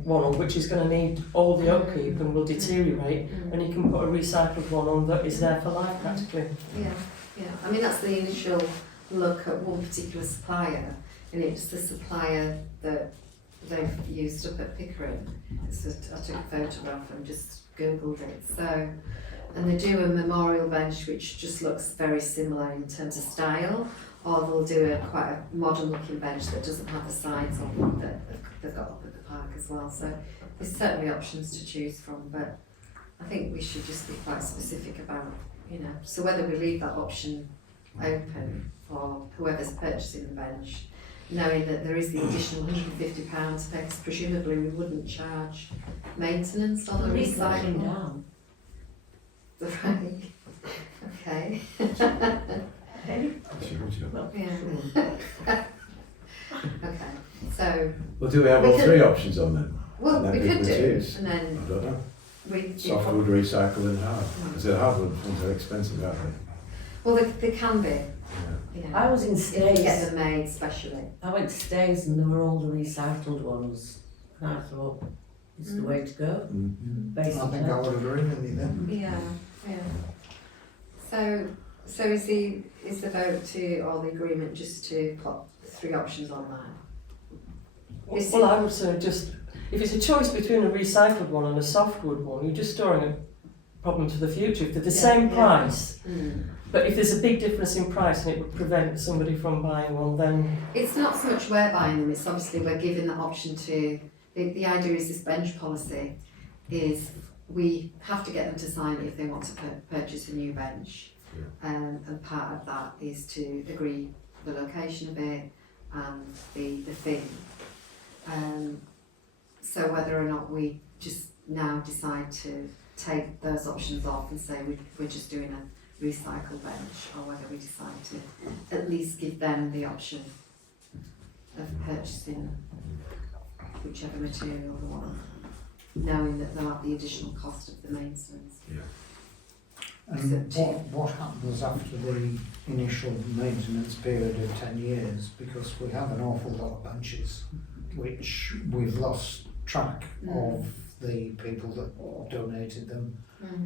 one on, which is going to need all the upkeep and will deteriorate, when you can put a recycled one on that is there for life practically? Yeah. I mean, that's the initial look at one particular supplier, and it's the supplier that they've used up at Pickering. So I took a photograph and just Googled it. So, and they do a memorial bench which just looks very similar in terms of style, or they'll do quite a modern looking bench that doesn't have the sides on that they've got up at the park as well. So there's certainly options to choose from, but I think we should just be quite specific about, you know, so whether we leave that option open for whoever's purchasing the bench, knowing that there is the additional £150 because presumably we wouldn't charge maintenance on the recycling. Down. Right. Okay. That's your job. Yeah. Okay. So, Well, do we have all 3 options on then? well, And then we we could could do, choose. and I then don't know. we Softwood, recycle and hard. Because the hardwood ones are expensive, aren't they? well, they can be. Yeah. Yeah. I was in If you get Stays. them made specially. I went to Stays and there were all the recycled ones. And I thought, it's the way to go, Mm. I basically. think I would agree with you then. Yeah. So is the vote to, or the agreement just to put 3 options on there? Is Well, it- I would say just, if it's a choice between a recycled one and a softwood one, you're just storing a problem for the future. If they're the same price, but if there's a big difference in price and it would prevent somebody from buying one, then It's not so much we're buying them, it's obviously we're giving that option to, the idea is this bench policy is we have to get them to sign it if they want to purchase a new bench. And part of that is to agree the location of it and the fee. So whether or not we just now decide to take those options off and say we're just doing a recycle bench, or whether we decide to at least give them the option of purchasing whichever material they want, knowing that they'll have the additional cost of the maintenance. And what happens after the initial maintenance period of 10 years? Because we have an awful lot of benches which we've lost track of the people that donated them,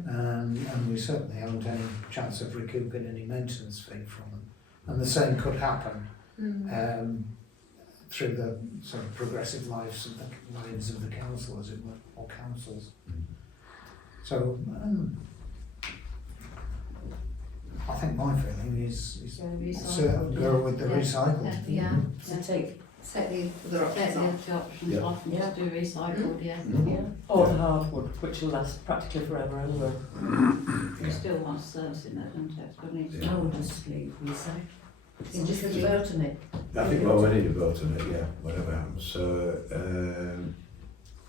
and we certainly haven't any chance of recouping any maintenance fee from them. And the same could happen through the sort of progressive lives of the council, as it were, or councils. So I think my feeling is go with the recycled. Yeah. So take, Take the other Take options the off. options Yeah. off and just do recycled, yeah. yeah. Or the hardwood, which will last practically forever anyway. It still wants servicing though, doesn't it? It's got needs I would just leave recycle. So You just just vote on it. I think, well, we need a vote on it, yeah, whatever happens. So,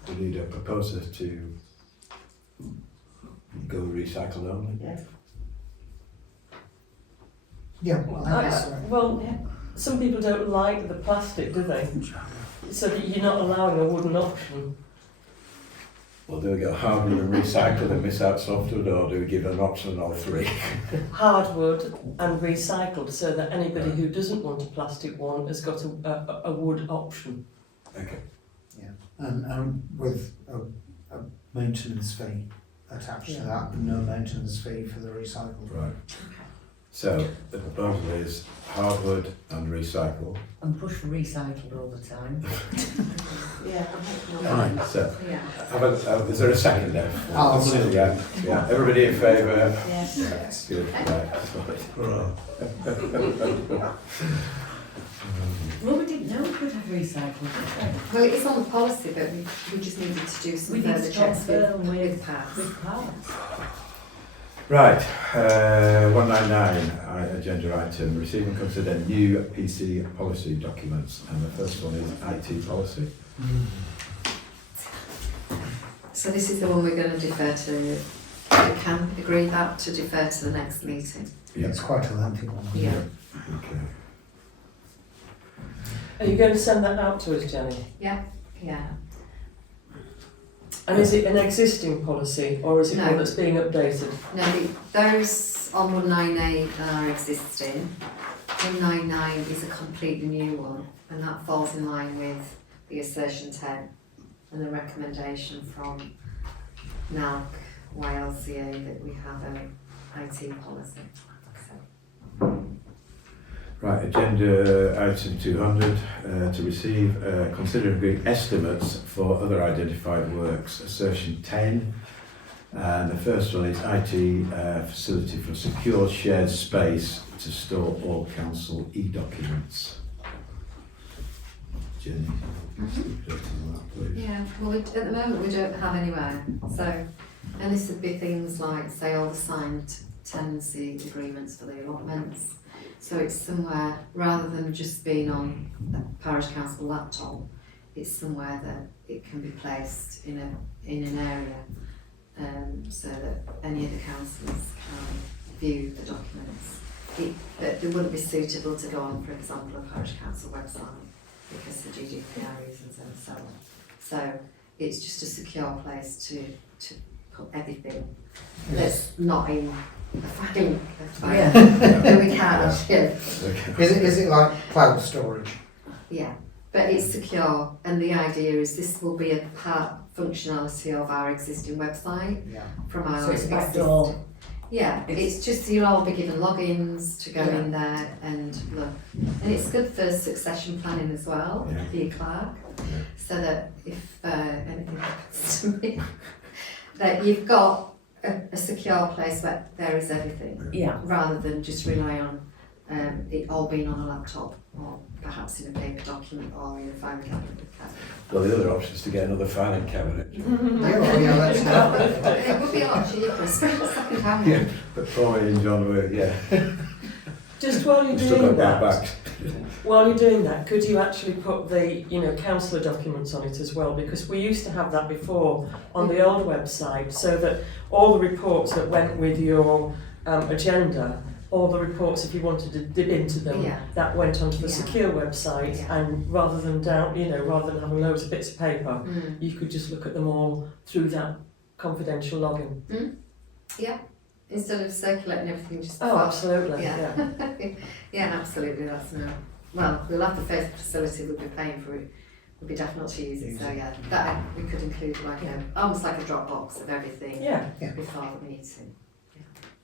we need a proposer to go recycle only. Yeah. Yeah, well, I guess so. Well, Yeah. some people don't like the plastic, do they? So that you're not allowing a wooden option. Well, do we go hardwood and recycle and miss out softwood, or do we give an option on all three? Hardwood and recycled, so that anybody who doesn't want a plastic one has got a wood option. Okay. And with a maintenance fee attached to that, and no maintenance fee for the recycled. Right. So the proposal is hardwood and recycle. And push for recycled all the time. Yeah. Fine. So, Yeah. is there a second then? I'll second. Yeah. Everybody in favour? Yes. Yes. Good. Right. Well, we didn't know we could have recycled, did Well, it is on the policy, but we just needed to do we? some We need further to checks confirm with PAS. with parts. Right, 199, agenda item, receive and consider new PC policy documents, and the first one is IT policy. So this is the one we're going to defer to. We can agree that to defer to the next meeting. It's quite a lengthy one. Yeah. Okay. Are you going to send that out to us, Jenny? Yeah. And is it an existing policy, or is it No. one that's being updated? No, those on 198 are existing. 199 is a completely new one, and that falls in line with the assertion 10 and the recommendation from NALC YLCA that we have an IT policy. So, Right, agenda item 200, to receive, consider and agree estimates for other identified works, assertion 10. And the first one is IT facility for secure shared space to store all council e-documents. Jenny, update on that, please. yeah, well, at the moment we don't have anywhere. So, and this would be things like, say, all the signed tenancy agreements for the allotments. So it's somewhere, rather than just being on a parish council laptop, it's somewhere that it can be placed in an area, so that any of the councillors can view the documents. But they wouldn't be suitable to go on, for example, a parish council website because of GDPR reasons and so on. So it's just a secure place to put everything that's not in a file Yeah. that we can't actually. Okay. Is it like cloud storage? Yeah, but it's secure, and the idea is this will be a part functionality of our existing website Yeah. from our So it's a back existing. door. Yeah, it's just you'll all be given logins to go in there and look, and it's good for succession planning as well Yeah. for your clerk, so that if anything happens to me, that you've got a secure place where there is everything, Yeah. rather than just rely on it all being on a laptop or perhaps in a paper document or in a filing cabinet. Well, the other option is to get another filing cabinet. Let's go. It would be a lot cheaper, especially second hand. Yeah, but Troy and John were, yeah. Just while you're Still doing got that, back. while you're doing that, could you actually put the, councillor documents on it as well? Because we used to have that before on the old website, so that all the reports that went with your agenda, all the reports, if you wanted to dip into them, Yeah. that went onto the Yeah. secure website, Yeah. and rather than rather than having loads of bits of paper, Mm. you could just look at them all through that confidential login. Yeah, instead of circulating everything just Oh, absolutely. yeah. Yeah, absolutely, that's no. Well, we'll have the first facility we'll be paying for it, we'll be definitely to use it, so yeah, that we could include like almost like a Dropbox of everything Yeah. before the meeting.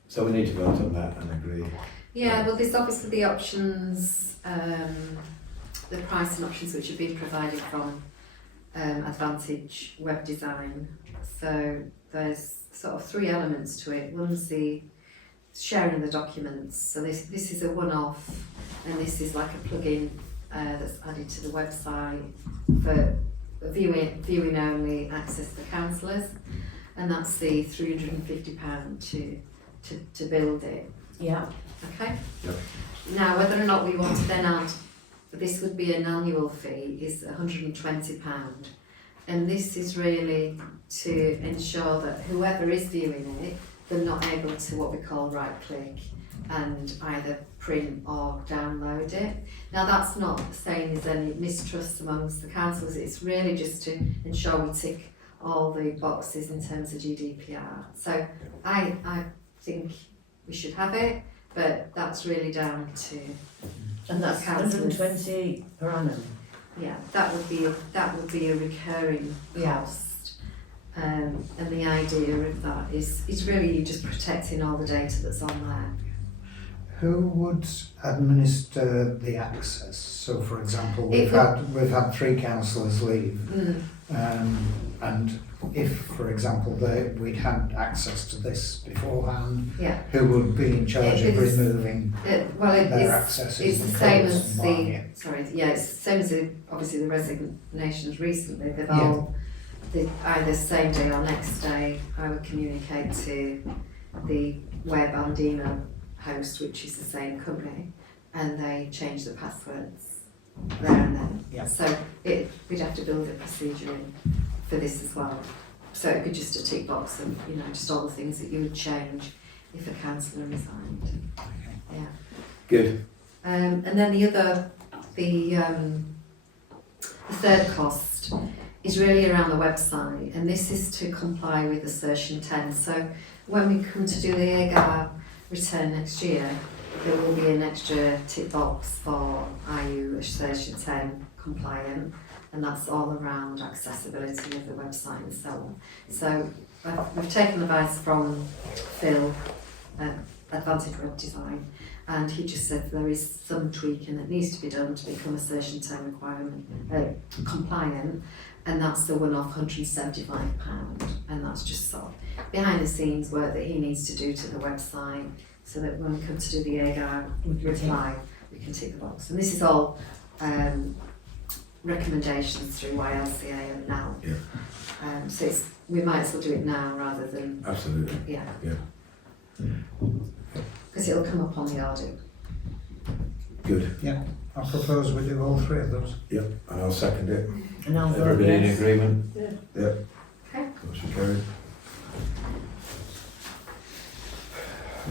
So we need to vote on that and agree. Yeah, well, there's obviously the options, the pricing options which have been provided from Advantage Web Design. So there's sort of 3 elements to it. One's the sharing of the documents. So this is a one-off, and this is like a plugin that's added to the website for viewing only access for councillors, and that's the £350 to build it. Yeah. Okay. Yep. Now, whether or not we want to then add, this would be an annual fee, is £120, and this is really to ensure that whoever is viewing it, they're not able to what we call right click and either print or download it. Now, that's not saying there's any mistrust amongst the councils, it's really just to ensure we tick all the boxes in terms of GDPR. So I think we should have it, but that's really down to, And that's Councillors. 120 per annum. yeah, that would be a recurring Yeah. cost. And the idea of that is really you just protecting all the data that's on there. Who would administer the access? So, for example, It we've had 3 councillors leave, and if, for example, we'd had access to this beforehand, Yeah. who would be in charge of It's- removing Well, their accesses it's the and same codes as and what have you? it's the same as obviously the resignations recently. They've Yeah. all, either same day or next day, I would communicate to the web and email host, which is the same company, and they change the passwords there and then. Yeah. So we'd have to build a procedure in for this as well. So it could just a tick box of, just all the things that you would change if a councillor resigned. Yeah. Good. And then the third cost is really around the website, and this is to comply with Assertion 10. So when we come to do the AGAR return next year, there will be an extra tick box for are you Assertion 10 compliant, and that's all around accessibility of the website and so on. So we've taken advice from Phil at Advantage Web Design, and he just said there is some tweaking that needs to be done to become Assertion 10 requirement compliant, and that's the one-off £175, and that's just sort of behind the scenes work that he needs to do to the website, so that when we come to do the AGAR reply, we can tick the box. And this is all recommendations through YLCA now. Yeah. So we might as well do it now rather than, Absolutely. yeah. Yeah. Because it'll come up on the audit. Good. I propose we do all 3 of those. Yep. And I'll second it. And I'll vote Everybody in yes. agreement? Yeah. Yep. Okay. Motion carried.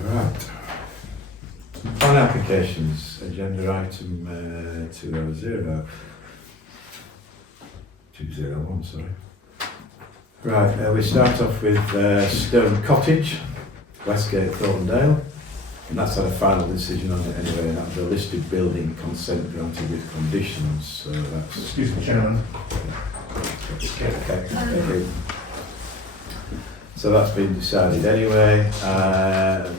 Right. On applications, agenda item 201, sorry. Right, we start off with Stone Cottage, Westgate, Thornton, and that's had a final decision on it anyway, and that's a listed building consent granted with conditions, so that's... Excuse me, Chairman. Okay, thank you. So that's been decided anyway.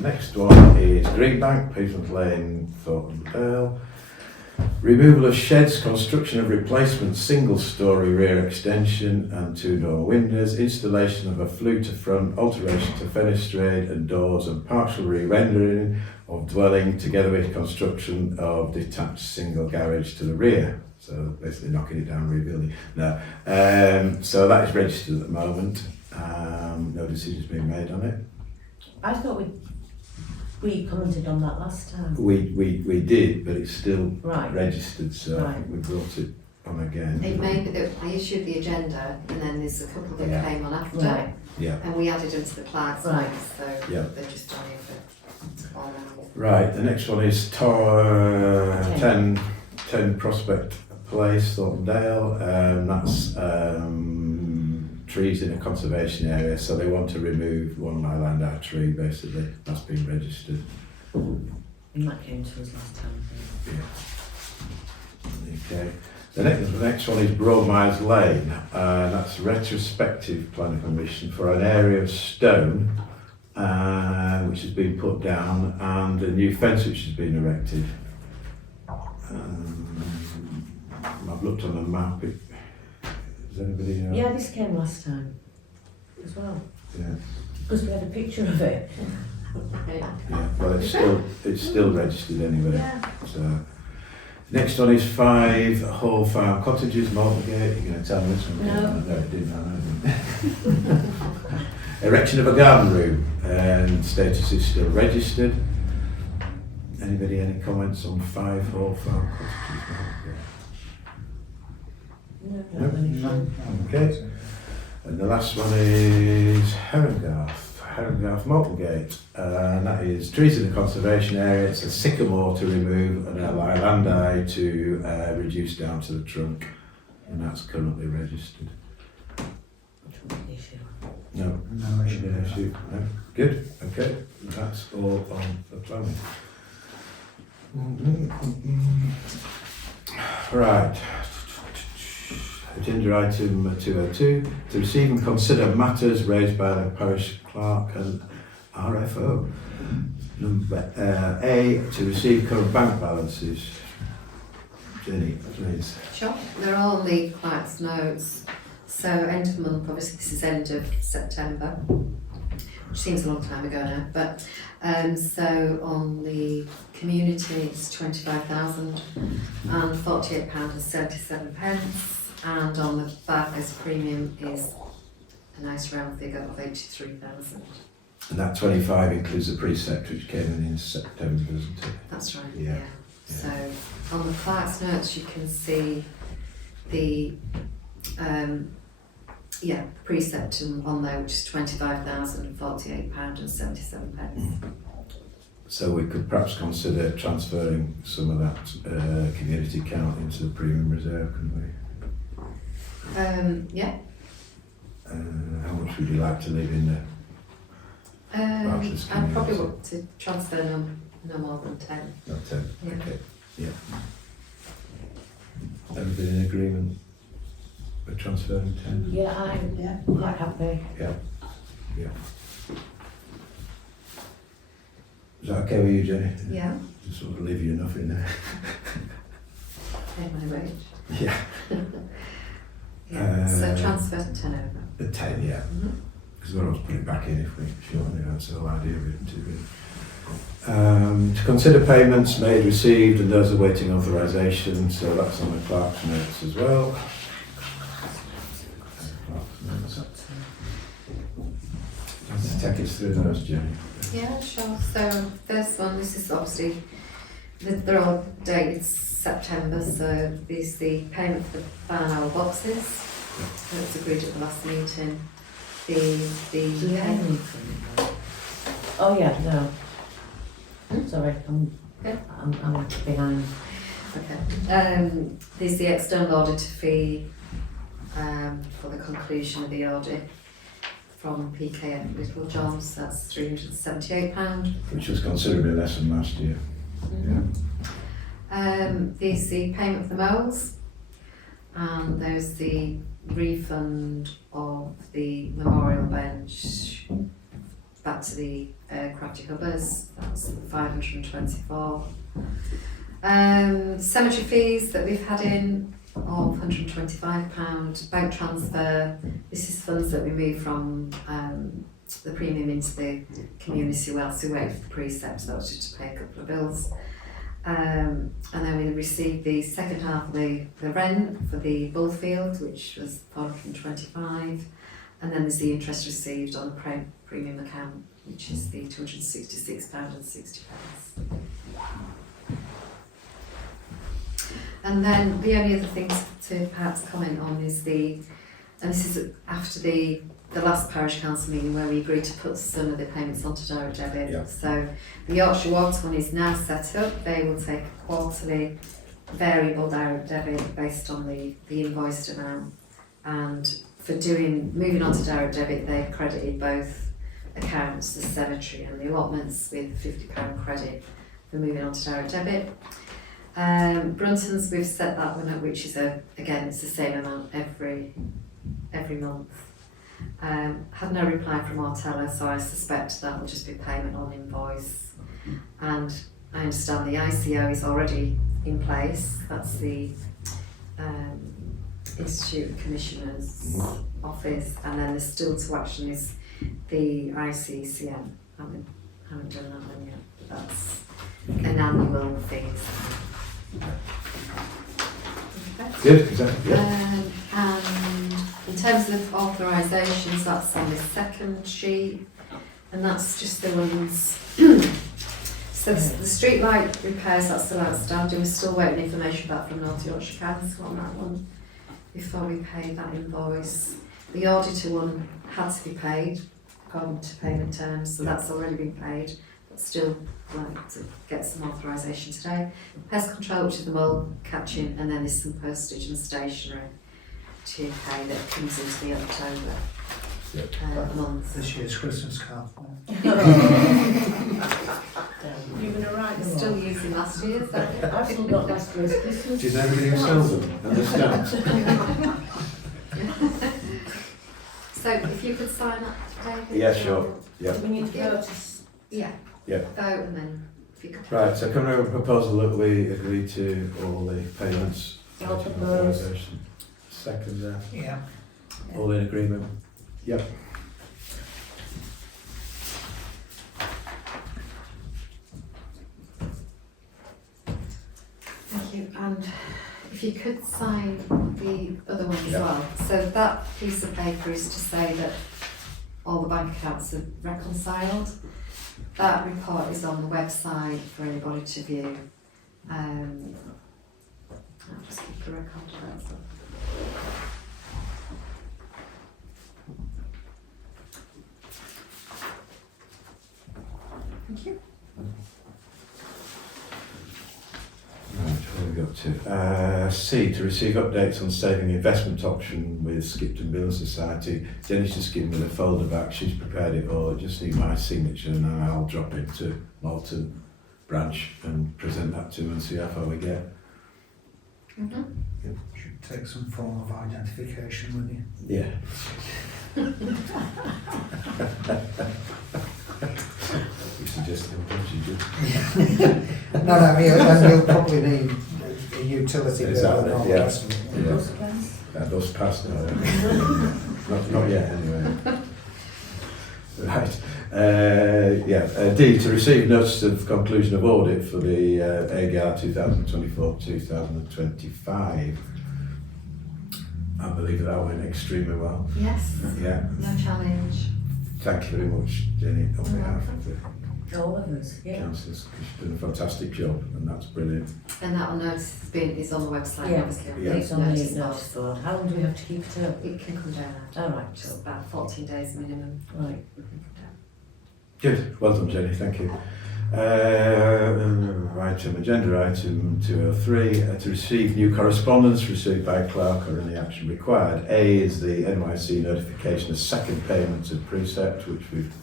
Next one is Greenbank, Peasant Lane, Thornton Dale. Removal of sheds, construction of replacement single-storey rear extension and 2-door windows, installation of a flue to front, alteration to fenestrade and doors, and partial re-rendering of dwelling, together with construction of detached single garage to the rear. So basically knocking it down, rebuilding. No. So that is registered at the moment. No decision's been made on it. I thought we commented on that last time. We did, but it's still Right. registered, so I Right. think we brought it on again. It may be that I issued the agenda and then there's a couple that Yeah. came on after, Right. Yeah. and we added them to the clerk's Right. notes, so Yeah. they're just on here for all now. Right, the next one is 10 Prospect Place, Thornton Dale. That's trees in a conservation area, so they want to remove one Mylander tree, basically. That's been registered. And that came to us last time. Okay. The next one is Broadmires Lane. That's retrospective planning permission for an area of stone which has been put down and a new fence which has been erected. I've looked on the map. Does anybody know? Yeah, this came last time as well, Yeah. because we had a picture of it. Yeah. Well, it's still registered anyway. Yeah. So. Next one is 5 Hall Farm Cottages, Maltgate. You're going to tell me this one? No. No, it didn't. I know. Erection of a garden room, and status is still registered. Anybody, any comments on 5 Hall Farm Cottages, Maltgate? No, not an issue. Okay. And the last one is Herringarth Maltgate, and that is trees in the conservation area. It's a sycamore to remove and a lilander to reduce down to the trunk, and that's currently registered. Not an issue. No, No issue. no issue. No. Good. Okay, that's all on the planning. Right. Agenda item 202, to receive and consider matters raised by the parish clerk and RFO. Number A, to receive current bank balances. Jenny, please. Sure. They're all on the clerk's notes. So end of month, obviously this is end of September, which seems a long time ago now, but so on the community it's 25,000 and £48.77, and on the Barclays premium is a nice round figure of 83,000. And that 25 includes the precept which came in September, doesn't it? That's right. Yeah. So on the clerk's notes you can see the precept on there, which is £25,048.77. So we could perhaps consider transferring some of that community account into the premium reserve, couldn't we? Yeah. How much would you like to leave in there? Barclays I'd probably community. want to transfer no more than 10. Not 10. Yeah. Okay. Yeah. Everybody in agreement with transferring 10? Yeah, I'm quite happy. Is that okay with you, Jenny? Yeah. Just sort of leave you enough in there. Pay my wage. Yeah. Yeah. So transfer 10 over. The 10, yeah. Because we'll always put it back in if we sure, that's the whole idea of it, really. To consider payments made, received, and those awaiting authorisation, so that's on the clerk's notes as well. Let's take us through those, Jenny. Yeah, sure. So first one, this is obviously, they're all dated September, so these the payment for the barn owl boxes. So it's agreed at the last meeting. Do we have The anything? Oh yeah, no. Sorry, I'm behind. okay. There's the external auditor fee for the conclusion of the audit from PKF Little Johns. That's £378. Which was considerably less than last year. There's the payment for the moles, and there's the refund of the memorial bench back to the Crafty Hubbers. That's 524. Cemetery fees that we've had in of £125. Bank transfer. This is funds that we move from the premium into the community whilst we wait for the precept. So that was just to pay a couple of bills. And then we received the second half of the rent for the Bullfield, which was 425, and then there's the interest received on the premium account, which is the £266.60. And then the only other things to perhaps comment on is and this is after the last parish council meeting where we agreed to put some of the payments onto direct debit. Yeah. So the Yorkshire Water one is now set up. They will take a quarterly variable direct debit based on the invoiced amount, and for moving on to direct debit, they've credited both accounts, the cemetery and the allotments, with £50 credit for moving on to direct debit. Brunton's, we've set that one up, which is again, it's the same amount every month. Had no reply from our teller, so I suspect that will just be payment on invoice. And I understand the ICO is already in place. That's the Institute Commissioner's office, and then the still to action is the ICCM. Haven't done that one yet, but that's an annual fee. Good, exactly, yeah. And in terms of authorisations, that's on the second sheet, and that's just the ones. So the street light repairs, that's still outstanding. We're still waiting information back from North Yorkshire Council on that one before we pay that invoice. The auditor one had to be paid according to payment terms, so that's already been paid, but still like to get some authorisation today. Pest control, which is the mole catching, and then there's some postage and stationery to pay that comes into the October month. This year's Christmas card. You're going to write them Still all? using last year's, though. I've still got last year's Christmas. Do you know anybody who sells them and the stamps? So if you could sign that today. Yeah, sure. Yeah. Do we need to Yeah. vote? Yeah. Yeah. Vote and then if you could. Right, so can I have a proposal that we agree to all the payments? I'll propose. Authorisation. Second there. Yeah. All in agreement? Yep. Thank you, and if you could sign the other one as Yeah. well. So that piece of paper is to say that all the bank accounts are reconciled. That report is on the website for anybody to view. I'll just keep a record of that. So. Thank you. Right, where have we got to? C, to receive updates on saving investment option with Skipton Building Society. Jenny's just given me the folder back, she's prepared it all, I just need my signature and then I'll drop it to Malton branch and present that to them and see how far we get. Mm-hmm. Should take some form of identification with you. Yeah. You suggest them, don't you? No, and you'll probably need a utility bill Exactly, and all the yeah. rest of it. Yeah. That does pass now. not yet, anyway. Right. D, to receive notice of conclusion of audit for the AGR 2024-2025. I believe that went extremely well. Yes, Yeah. no challenge. Thank you very much, Jenny, on behalf of the All of us, yeah. councillors. You've done a fantastic job, and that's brilliant. And that notice is on the website, Yeah. obviously. Yeah. It's on the Notice notice board. How long do we have to keep it up? It can come down after. All right, Just about 14 days minimum. right. Good, well done, Jenny, thank you. Agenda item 203, to receive new correspondence received by a clerk or any action required. A is the NYC notification of second payment of precept, which we've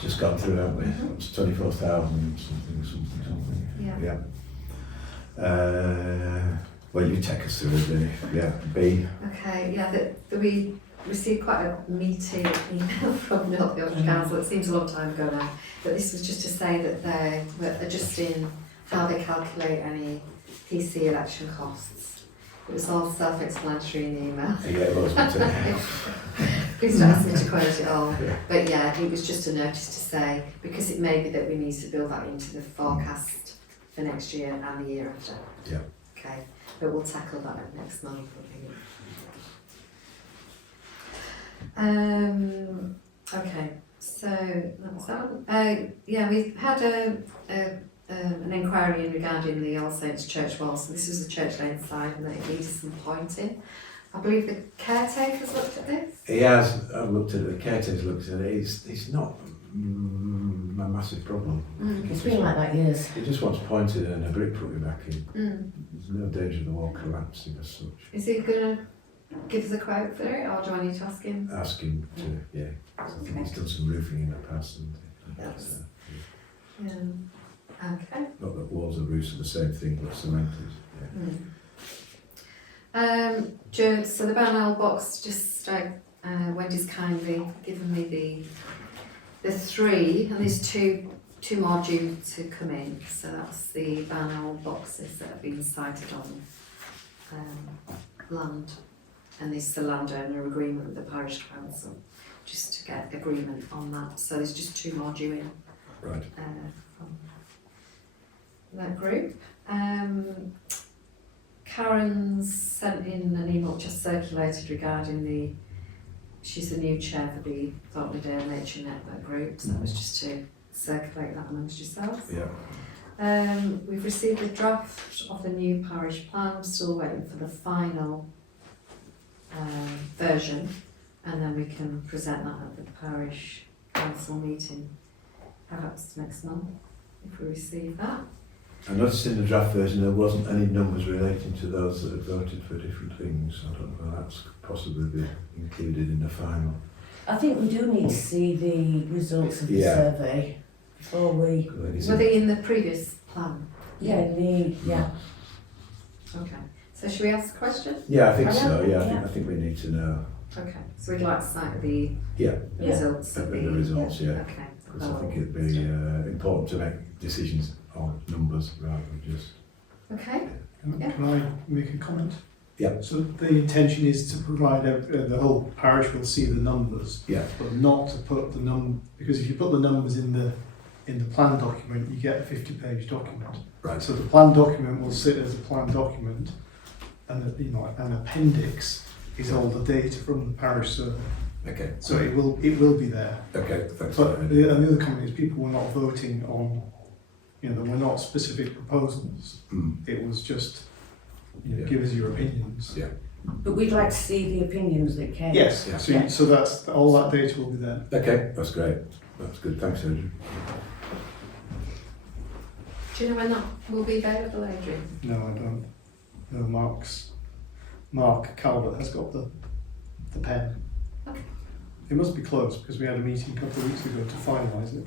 just gone through, haven't we? It's 24,000 something. Yeah. Well, you take us through it, Jenny. Yeah, B. Okay, yeah, we received quite a meaty email from North Yorkshire Council. It seems a long time ago now, but this was just to say that they were adjusting how they calculate any PC election costs. It was all self-explanatory in the email. Yeah, it was. Please don't ask me to quote it all. Yeah. But yeah, it was just a notice to say, because it may be that we need to build that into the forecast for next year and the year after. Yeah. Okay, but we'll tackle that next month, I think. Okay, so that was that one. Yeah, we've had an inquiry regarding the All Saints Church wall. So this is the church lane side, and it needs some pointing. I believe the caretaker's looked at this. He has. I've looked at it. The caretaker's looked at it. It's not a massive problem. It's been like that years. He just wants pointed and a brick put back in. Mm. There's no danger of the wall collapsing as such. Is he gonna give us a quote for it, or do I need to ask him? Ask him to, yeah. 'Cause I think he's done some roofing in the past, and Yes. Yeah. Okay. not that walls and roofs are the same thing, but cemented. Yeah. So the banal box, just Wendy's kindly given me the three, and there's two more due to come in. So that's the banal boxes that have been sited on land, and this is the landowner agreement with the parish council, just to get agreement on that. So there's just two more due in. Right. From that group. Karen's sent in an email just circulated regarding she's the new chair for the Thornton Nature Network group, so that was just to circulate that amongst yourselves. Yeah. We've received a draft of the new parish plan, still waiting for the final version, and then we can present that at the parish council meeting perhaps next month if we receive that. I noticed in the draft version there wasn't any numbers relating to those that had voted for different things. I don't know if that's possibly be included in the final. I think we do need to see the results of the Yeah. survey before we. Were they in the previous plan? Yeah. Okay. So should we ask the question? Yeah, I think I so. know, Yeah, yeah. I think we need to know. Okay. So we'd like to cite the Yeah. results of The the. results, yeah. Okay. Because I think it'd be important to make decisions on numbers rather than just. Okay. Can I make a comment? Yeah. So the intention is to provide, the whole parish will see the numbers, Yeah. but not to put the because if you put the numbers in the plan document, you get a 50-page document. Right. So the plan document will sit as a plan document, and an appendix is all the data from the parish survey. Okay. So it will be there. Okay. Thanks. But the other comment is people were not voting on, there were not specific proposals. It was just, Yeah. give us your opinions. Yeah. But we'd like to see the opinions that came. Yes, Yeah. so that's all that data will be there. Okay. That's great. That's good. Thanks, Adrian. Do you know when that will be available, Adrian? No, I don't. No, Mark Calvert has got the pen. Okay. It must be close because we had a meeting a couple of weeks ago to finalise it.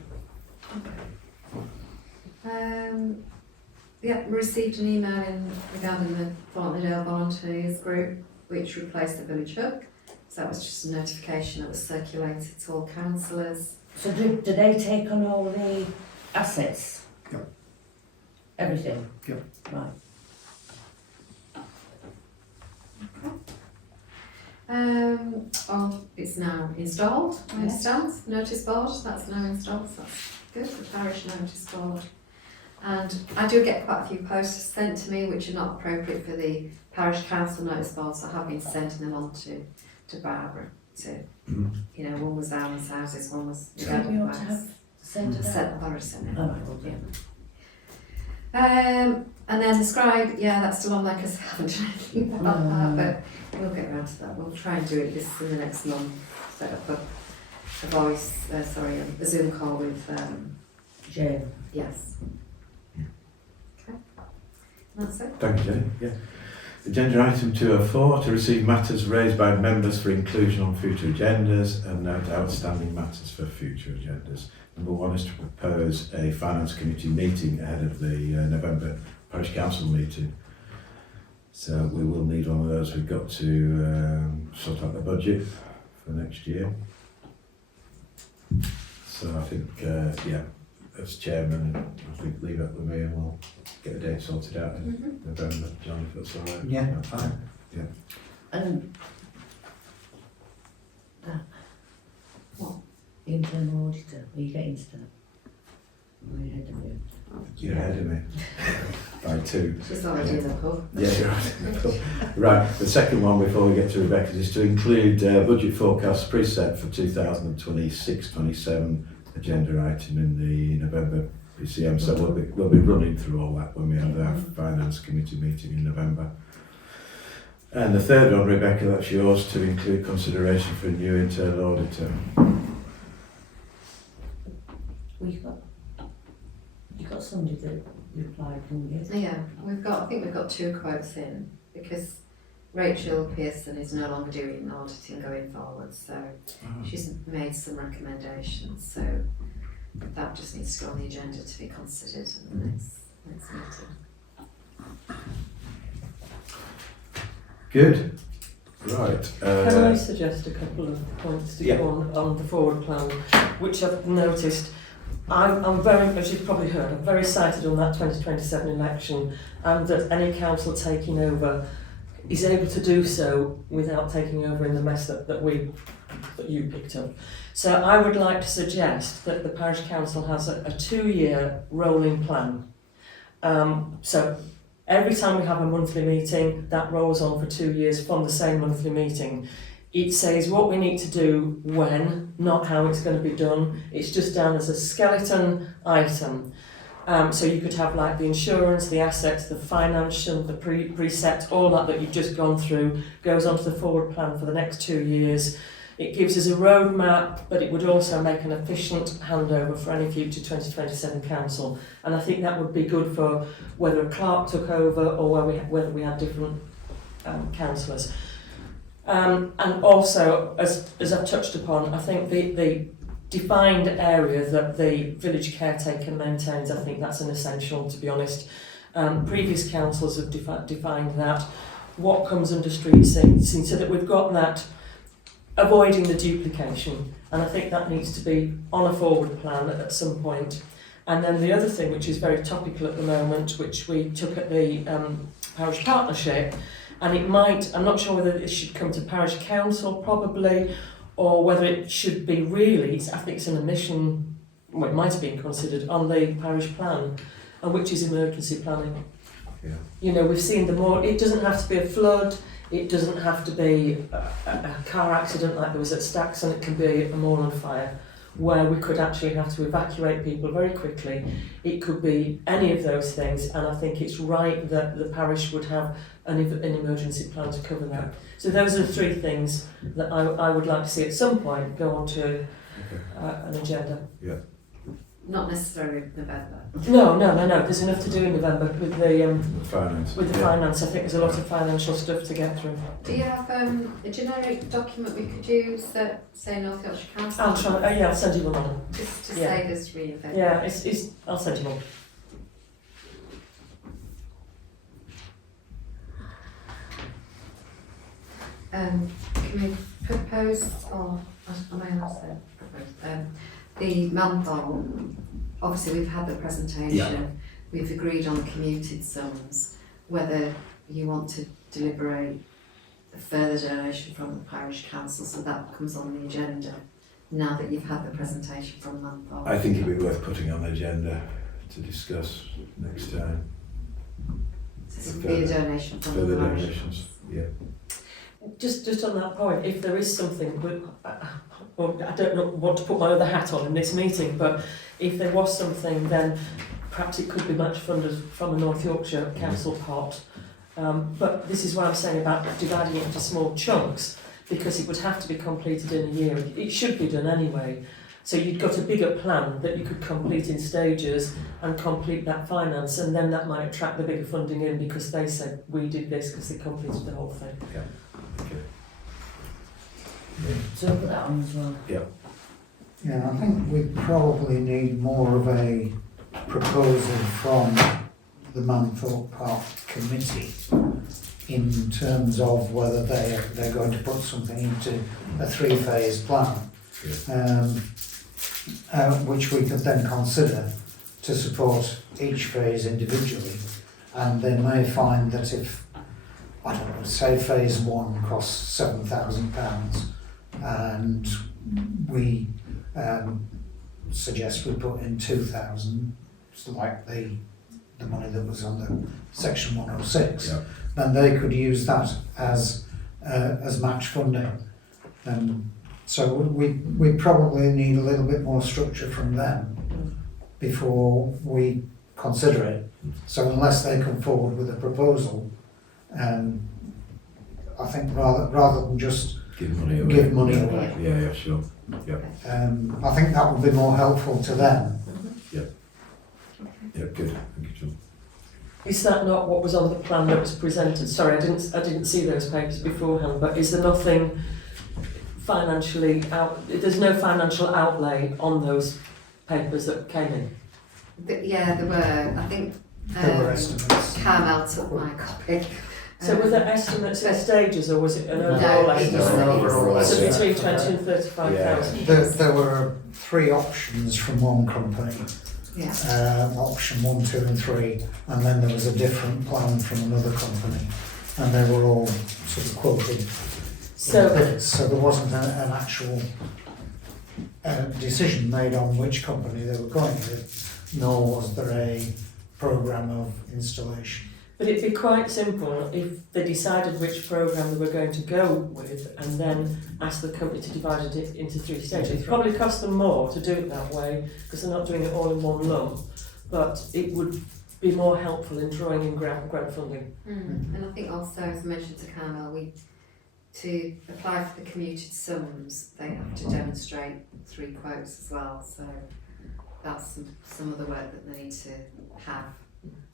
Yeah, we received an email regarding the Thornton Volunteers group, which replaced the village hub. So that was just a notification that was circulated to all councillors. So do they take on all the assets? Yep. Everything? Yep. Right. It's now installed, I understand. Notice board, that's now installed, so that's good, the parish notice board. And I do get quite a few posters sent to me which are not appropriate for the parish council notice board, so I have been sending them on to Barbara to, one was Alan's houses, one was Do you want to West. have sent it out? I've already sent it. All right, well, yeah. And then the scribe, that's still on there because I haven't done anything about that, but we'll get around to that. We'll try and do it this in the next month. Set up a Zoom call with, Jane. yes. Okay. That's it. Thank you, Jenny. Yeah. Agenda item 204, to receive matters raised by members for inclusion on future agendas and note outstanding matters for future agendas. Number one is to propose a finance committee meeting ahead of the November parish council meeting. So we will need one of those. We've got to sort out the budget for next year. So I think, as chairman, I think leave it with me and we'll get a date sorted out in November. John, if that's all right. Yeah, fine. Yeah. And What? the internal auditor, are you getting to that? Are you ahead of you? You're ahead of me by 2. She's already in the pub. Yeah, you're right. Right, the second one before we get to Rebecca's is to include budget forecast preset for 2026-27 agenda item in the November PCM. So we'll be running through all that when we have our finance committee meeting in November. And the third one, Rebecca, that's yours, to include consideration for a new internal auditor. Well, you got somebody that replied, didn't you? Yeah, I think we've got 2 quotes in because Rachel Pearson is no longer doing auditing going forward, so she's made some recommendations, so that just needs to go on the agenda to be considered at the next meeting. Good. Right. Can I suggest a couple of points to go on the forward plan, which I've noticed. I'm very, as you've probably heard, I'm very excited on that 2027 election, and that any council taking over is able to do so without taking over in the mess that you picked up. So I would like to suggest that the parish council has a 2-year rolling plan. So every time we have a monthly meeting, that rolls on for 2 years from the same monthly meeting. It says what we need to do when, not how it's going to be done. It's just down as a skeleton item. So you could have like the insurance, the assets, the financial, the preset, all that you've just gone through, goes onto the forward plan for the next 2 years. It gives us a roadmap, but it would also make an efficient handover for any future 2027 council. And I think that would be good for whether a clerk took over or whether we had different councillors. And also, as I've touched upon, I think the defined area that the village caretaker maintains, I think that's an essential, to be honest. Previous councils have defined that. What comes under street scene, so that we've got that, avoiding the duplication. And I think that needs to be on a forward plan at some point. And then the other thing, which is very topical at the moment, which we took at the parish partnership, and it might, I'm not sure whether it should come to parish council probably, or whether it should be really, I think it's an omission, well, it might have been considered on the parish plan, and which is emergency planning. Yeah. You know, we've seen it doesn't have to be a flood, it doesn't have to be a car accident like there was at Staxon, it can be a moorland fire, where we could actually have to evacuate people very quickly. It could be any of those things, and I think it's right that the parish would have an emergency plan to cover that. So those are the 3 things that I would like to see at some point go on to an agenda. Yeah. Not necessarily November. No, there's enough to do in November with the Finance. with the finance. I think there's a lot of financial stuff to get through. Do you have a generic document we could use that say North Yorkshire Council? I'll try. I'll send you one on. Just to Yeah. save us reinventing. Yeah, I'll send you one. Can we propose, or am I allowed to say propose? The Manthorpe, obviously we've had the presentation, we've agreed on commuted sums, whether you want to deliberate a further donation from the parish council, so that comes on the agenda now that you've had the presentation from Manthorpe. I think it'd be worth putting on the agenda to discuss next time. So this would be a donation from Further the parish donations. council. Yeah. Just on that point, if there is something, well, I don't want to put my other hat on in this meeting, but if there was something, then perhaps it could be match funded from a North Yorkshire Council pot. But this is what I'm saying about dividing it into small chunks, because it would have to be completed in a year. It should be done anyway. So you've got a bigger plan that you could complete in stages and complete that finance, and then that might attract the bigger funding in because they said we did this because they completed the whole thing. Yeah. Okay. So I'll put that on as well. Yeah, I think we probably need more of a proposal from the Manthorpe Park Committee in terms of whether they're going to put something into a 3-phase plan, which we could then consider to support each phase individually. And they may find that if, I don't know, say phase 1 costs £7,000 and we suggest we put in 2,000, it's like the money that was on the section 106, then they could use that as match funding. So we probably need a little bit more structure from them before we consider it. So unless they come forward with a proposal, I think rather than just Give money away. Yeah, sure. Yeah. I think that would be more helpful to them. Yeah, good. Thank you, John. Is that not what was on the plan that was presented? Sorry, I didn't see those papers beforehand, but is there nothing financially there's no financial outlay on those papers that came in? Yeah, there were. I think There were estimates. Carmel took my copy. So were there estimates in stages, or was it an No, overall it was estimate? an overall So estimate. between 20 and 35,000? There were 3 options from one company, Yeah. option 1, 2 and 3, and then there was a different plan from another company, and they were all sort of quoted in So, bits, so there wasn't an actual decision made on which company they were going with, nor was there a programme of installation. but it'd be quite simple if they decided which programme they were going to go with and then asked the company to divide it into 3 stages. It'd probably cost them more to do it that way because they're not doing it all in one lump, but it would be more helpful in drawing in grant funding. And I think also, as mentioned to Carmel, to apply for the commuted sums, they have to demonstrate 3 quotes as well. So that's some of the work that they need to have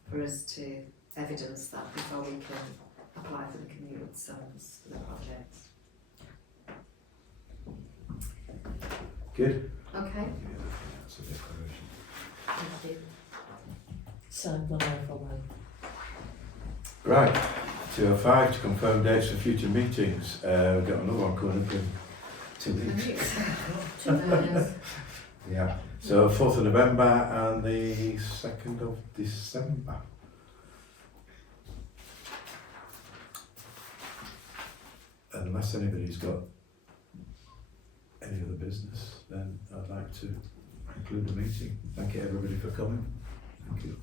for us to evidence that before we can apply for the commuted sums for the project. Good. Okay. That's a declaration. Thank you. Signed my life away. Right, 205 to confirm dates for future meetings. We've got another one coming up in 2 weeks. Yeah, so 4th of November and the 2nd of December. Unless anybody's got any other business, then I'd like to conclude the meeting. Thank you everybody for coming. Thank you.